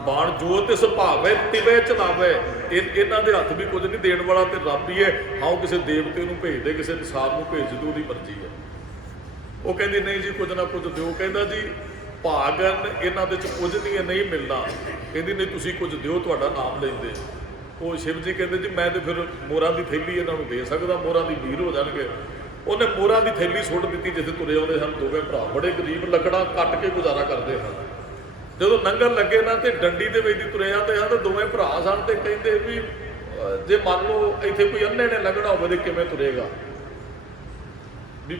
ਬਾਣ, ਜੋ ਤਿਸ ਭਾਵੇ ਤਿਵੇਂ ਚਲਾਵੇ। ਇਹਨਾਂ ਦੇ ਹੱਥ ਵੀ ਕੁਝ ਨਹੀਂ, ਦੇਣ ਵਾਲਾ ਤੇ ਰੱਬ ਹੀ ਹੈ। ਹਾਂ, ਕਿਸੇ ਦੇਵਤੇ ਨੂੰ ਭੇਜ ਦੇ, ਕਿਸੇ ਇਨਸਾਨ ਨੂੰ ਭੇਜ ਦੇ, ਉਹਦੀ ਮਰਜ਼ੀ ਹੈ। ਉਹ ਕਹਿੰਦੀ ਨਹੀਂ ਜੀ ਕੁਝ ਨਾ ਕੁਝ ਦਿਓ। ਕਹਿੰਦਾ ਜੀ ਭਾਗਨ ਇਹਨਾਂ ਦੇ 'ਚ ਕੁਝ ਨਹੀਂ ਮਿਲਣਾ। ਕਹਿੰਦੀ ਨਹੀਂ ਤੁਸੀਂ ਕੁਝ ਦਿਓ, ਤੁਹਾਡਾ ਨਾਮ ਲੈਂਦੇ। ਉਹ ਸ਼ਿਵ ਜੀ ਕਹਿੰਦੇ ਜੀ ਮੈਂ ਤੇ ਫਿਰ ਮੋਹਰਾਂ ਦੀ ਥੈਲੀ ਇਹਨਾਂ ਨੂੰ ਦੇ ਸਕਦਾ, ਮੋਹਰਾਂ ਦੀ ਵੀਰ ਹੋ ਜਾਣਗੇ। ਉਹਨੇ ਮੋਹਰਾਂ ਦੀ ਥੈਲੀ ਸੁੱਟ ਦਿੱਤੀ ਜਿੱਥੇ ਤੁਰੇ ਆਉਂਦੇ ਹਨ ਦੋਵੇਂ ਭਰਾ, ਬੜੇ ਗਰੀਬ, ਲੱਕੜਾਂ ਕੱਟ ਕੇ ਗੁਜ਼ਾਰਾ ਕਰਦੇ ਹਨ। ਜਦੋਂ ਲੰਗਰ ਲੱਗੇ ਨਾ ਤੇ ਡੰਡੀ ਦੇ ਵਿੱਚ ਦੀ ਤੁਰੇ ਜਾਂਦੇ ਹਨ, ਤੇ ਦੋਵੇਂ ਭਰਾ ਸਨ ਤੇ ਕਹਿੰਦੇ ਵੀ ਜੇ ਮੰਨ ਲਓ ਇੱਥੇ ਕੋਈ ਅੰਨੇ ਨੇ ਲੰਘਣਾ ਹੋਵੇ ਤੇ ਕਿਵੇਂ ਤੁਰੇਗਾ, ਵੀ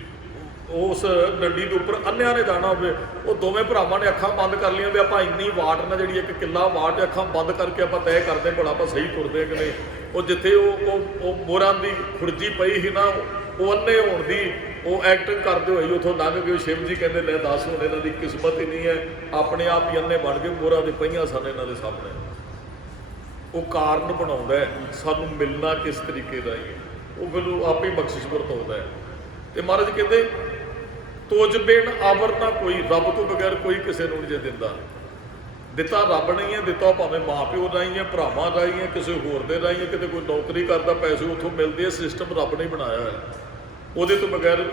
ਉਸ ਡੰਡੀ ਦੇ ਉੱਪਰ ਅੰਨਿਆਂ ਨੇ ਜਾਣਾ ਹੋਵੇ। ਉਹ ਦੋਵੇਂ ਭਰਾਵਾਂ ਨੇ ਅੱਖਾਂ ਬੰਦ ਕਰ ਲਈਆਂ ਵੀ ਆਪਾਂ ਇੰਨੀ ਵਾਟ ਨਾਲ, ਜਿਹੜੀ 1 ਕਿੱਲਾ ਵਾਟ, ਅੱਖਾਂ ਬੰਦ ਕਰਕੇ ਆਪਾਂ ਤੈਅ ਕਰਦੇ ਭਲਾ ਆਪਾਂ ਸਹੀ ਤੁਰਦੇ ਕਿ ਨਹੀਂ। ਉਹ ਜਿੱਥੇ ਉਹ ਮੋਹਰਾਂ ਦੀ ਖੁਰਜੀ ਪਈ ਸੀ ਨਾ, ਉਹ ਅੰਨੇ ਹੋਣ ਦੀ ਉਹ ਐਕਟਿੰਗ ਕਰਦੇ ਹੋਏ ਉੱਥੋਂ ਲੰਘ ਗਏ। ਸ਼ਿਵ ਜੀ ਕਹਿੰਦੇ ਲੈ ਦੱਸ, ਹੁਣ ਇਹਨਾਂ ਦੀ ਕਿਸਮਤ ਹੀ ਨਹੀਂ ਹੈ, ਆਪਣੇ ਆਪ ਹੀ ਅੰਨੇ ਬਣ ਗਏ, ਮੋਹਰਾਂ ਦੇ ਪਈਆਂ ਸਨ ਇਹਨਾਂ ਦੇ ਸਾਹਮਣੇ। ਉਹ ਕਾਰਨ ਬਣਾਉਂਦਾ ਹੈ ਸਾਨੂੰ ਮਿਲਣਾ ਕਿਸ ਤਰੀਕੇ ਦਾ ਹੈ, ਉਹ ਫਿਰ ਉਹ ਆਪੇ ਬਖਸ਼ਿਸ਼ ਵਰਤਾਉਂਦਾ ਹੈ। ਤੇ ਮਹਾਰਾਜ ਕਹਿੰਦੇ ਤੁਝ ਬਿਨ ਅਵਰ ਨਾ ਕੋਈ, ਰੱਬ ਤੋਂ ਬਗੈਰ ਕੋਈ ਕਿਸੇ ਨੂੰ ਨਹੀਂ ਜੇ ਦਿੰਦਾ। ਦਿੱਤਾ ਰੱਬ ਨਹੀਂ ਹੈ, ਦਿੱਤਾ ਭਾਵੇਂ ਮਾਂ ਪਿਓ ਰਾਹੀਂ ਹੈ, ਭਰਾਵਾਂ ਰਾਹੀਂ ਹੈ, ਕਿਸੇ ਹੋਰ ਦੇ ਰਾਹੀਂ ਹੈ, ਕਿਤੇ ਕੋਈ ਨੌਕਰੀ ਕਰਦਾ ਪੈਸੇ ਉੱਥੋਂ ਮਿਲਦੇ ਆ, ਸਿਸਟਮ ਰੱਬ ਨੇ ਬਣਾਇਆ ਹੈ। ਉਹਦੇ ਤੋਂ ਬਗੈਰ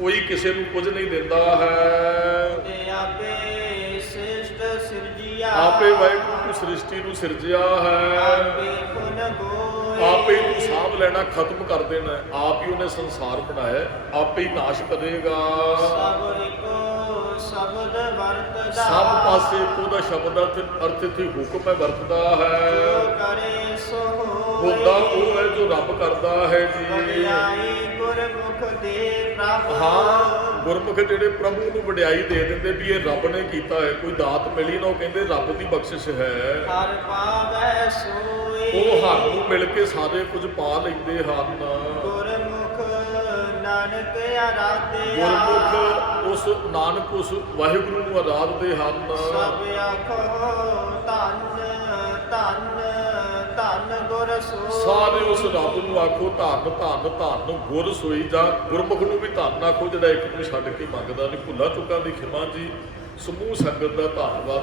ਕੋਈ ਕਿਸੇ ਨੂੰ ਕੁਝ ਨਹੀਂ ਦਿੰਦਾ ਹੈ। ਤੇ ਆਪੇ ਸ੍ਰਿਸ਼ਟ ਸਿਰਜਿਆ, ਆਪੇ ਵਾਹਿਗੁਰੂ ਤੂੰ ਸ੍ਰਿਸ਼ਟੀ ਨੂੰ ਸਿਰਜਿਆ ਹੈ, ਆਪੇ ਪੁਨ ਹੋਏ, ਆਪੇ ਤੂੰ ਸਾਂਭ ਲੈਣਾ, ਖਤਮ ਕਰ ਦੇਣਾ, ਆਪ ਹੀ ਉਹਨੇ ਸੰਸਾਰ ਬਣਾਇਆ, ਆਪੇ ਹੀ ਨਾਸ਼ ਕਰੇਗਾ। ਸਭ ਇੱਕੋ ਸ਼ਬਦ ਵਰਤਦਾ, ਸਭ ਪਾਸੇ ਉਹਦਾ ਸ਼ਬਦ ਦਾ ਅਰਥ ਇੱਥੇ ਹੁਕਮ ਹੈ, ਵਰਤਦਾ ਹੈ। ਜੋ ਕਰੇ ਸੋ ਹੋਏ, ਹੁੰਦਾ ਉਹ ਹੈ ਜੋ ਰੱਬ ਕਰਦਾ ਹੈ ਜੀ। ਵਡਿਆਈ ਗੁਰਮੁਖ ਦੇ ਪ੍ਰਭ, ਹਾਂ, ਗੁਰਮੁਖ ਜਿਹੜੇ ਪ੍ਰਭੂ ਨੂੰ ਵਡਿਆਈ ਦੇ ਦਿੰਦੇ ਵੀ ਇਹ ਰੱਬ ਨੇ ਕੀਤਾ ਹੈ। ਕੋਈ ਦਾਤ ਮਿਲੀ ਨਾ ਉਹ ਕਹਿੰਦੇ ਰੱਬ ਦੀ ਬਖਸ਼ਿਸ਼ ਹੈ। ਹਰ ਪਾਵੈ ਸੋਈ, ਉਹ ਹਰ ਨੂੰ ਮਿਲ ਕੇ ਸਾਰੇ ਕੁਝ ਪਾ ਲੈਂਦੇ ਹਨ। ਗੁਰਮੁਖ ਨਾਨਕ ਆਰਾਧਿਆ, ਗੁਰਮੁਖ ਉਸ ਨਾਨਕ ਉਸ ਵਾਹਿਗੁਰੂ ਨੂੰ ਆਰਾਧਦੇ ਹਨ। ਸਭ ਆਖੋ ਧੰਨ ਧੰਨ ਧੰਨ ਗੁਰ ਸੋਈ, ਸਾਰੇ ਉਸ ਰੱਬ ਨੂੰ ਆਖੋ ਧੰਨ ਧੰਨ ਧੰਨ ਗੁਰ ਸੋਈ। ਜਾਂ ਗੁਰਮੁਖ ਨੂੰ ਵੀ ਧੰਨ ਆਖੋ ਜਿਹੜਾ ਇੱਕ ਨੂੰ ਛੱਡ ਕੇ ਮੰਗਦਾ ਨਹੀਂ। ਭੁੱਲਾਂ ਚੁੱਕਾਂ ਦੀ ਖਿਮਾ ਜੀ। ਸਮੂਹ ਸੰਗਤ ਦਾ ਧੰਨਵਾਦ।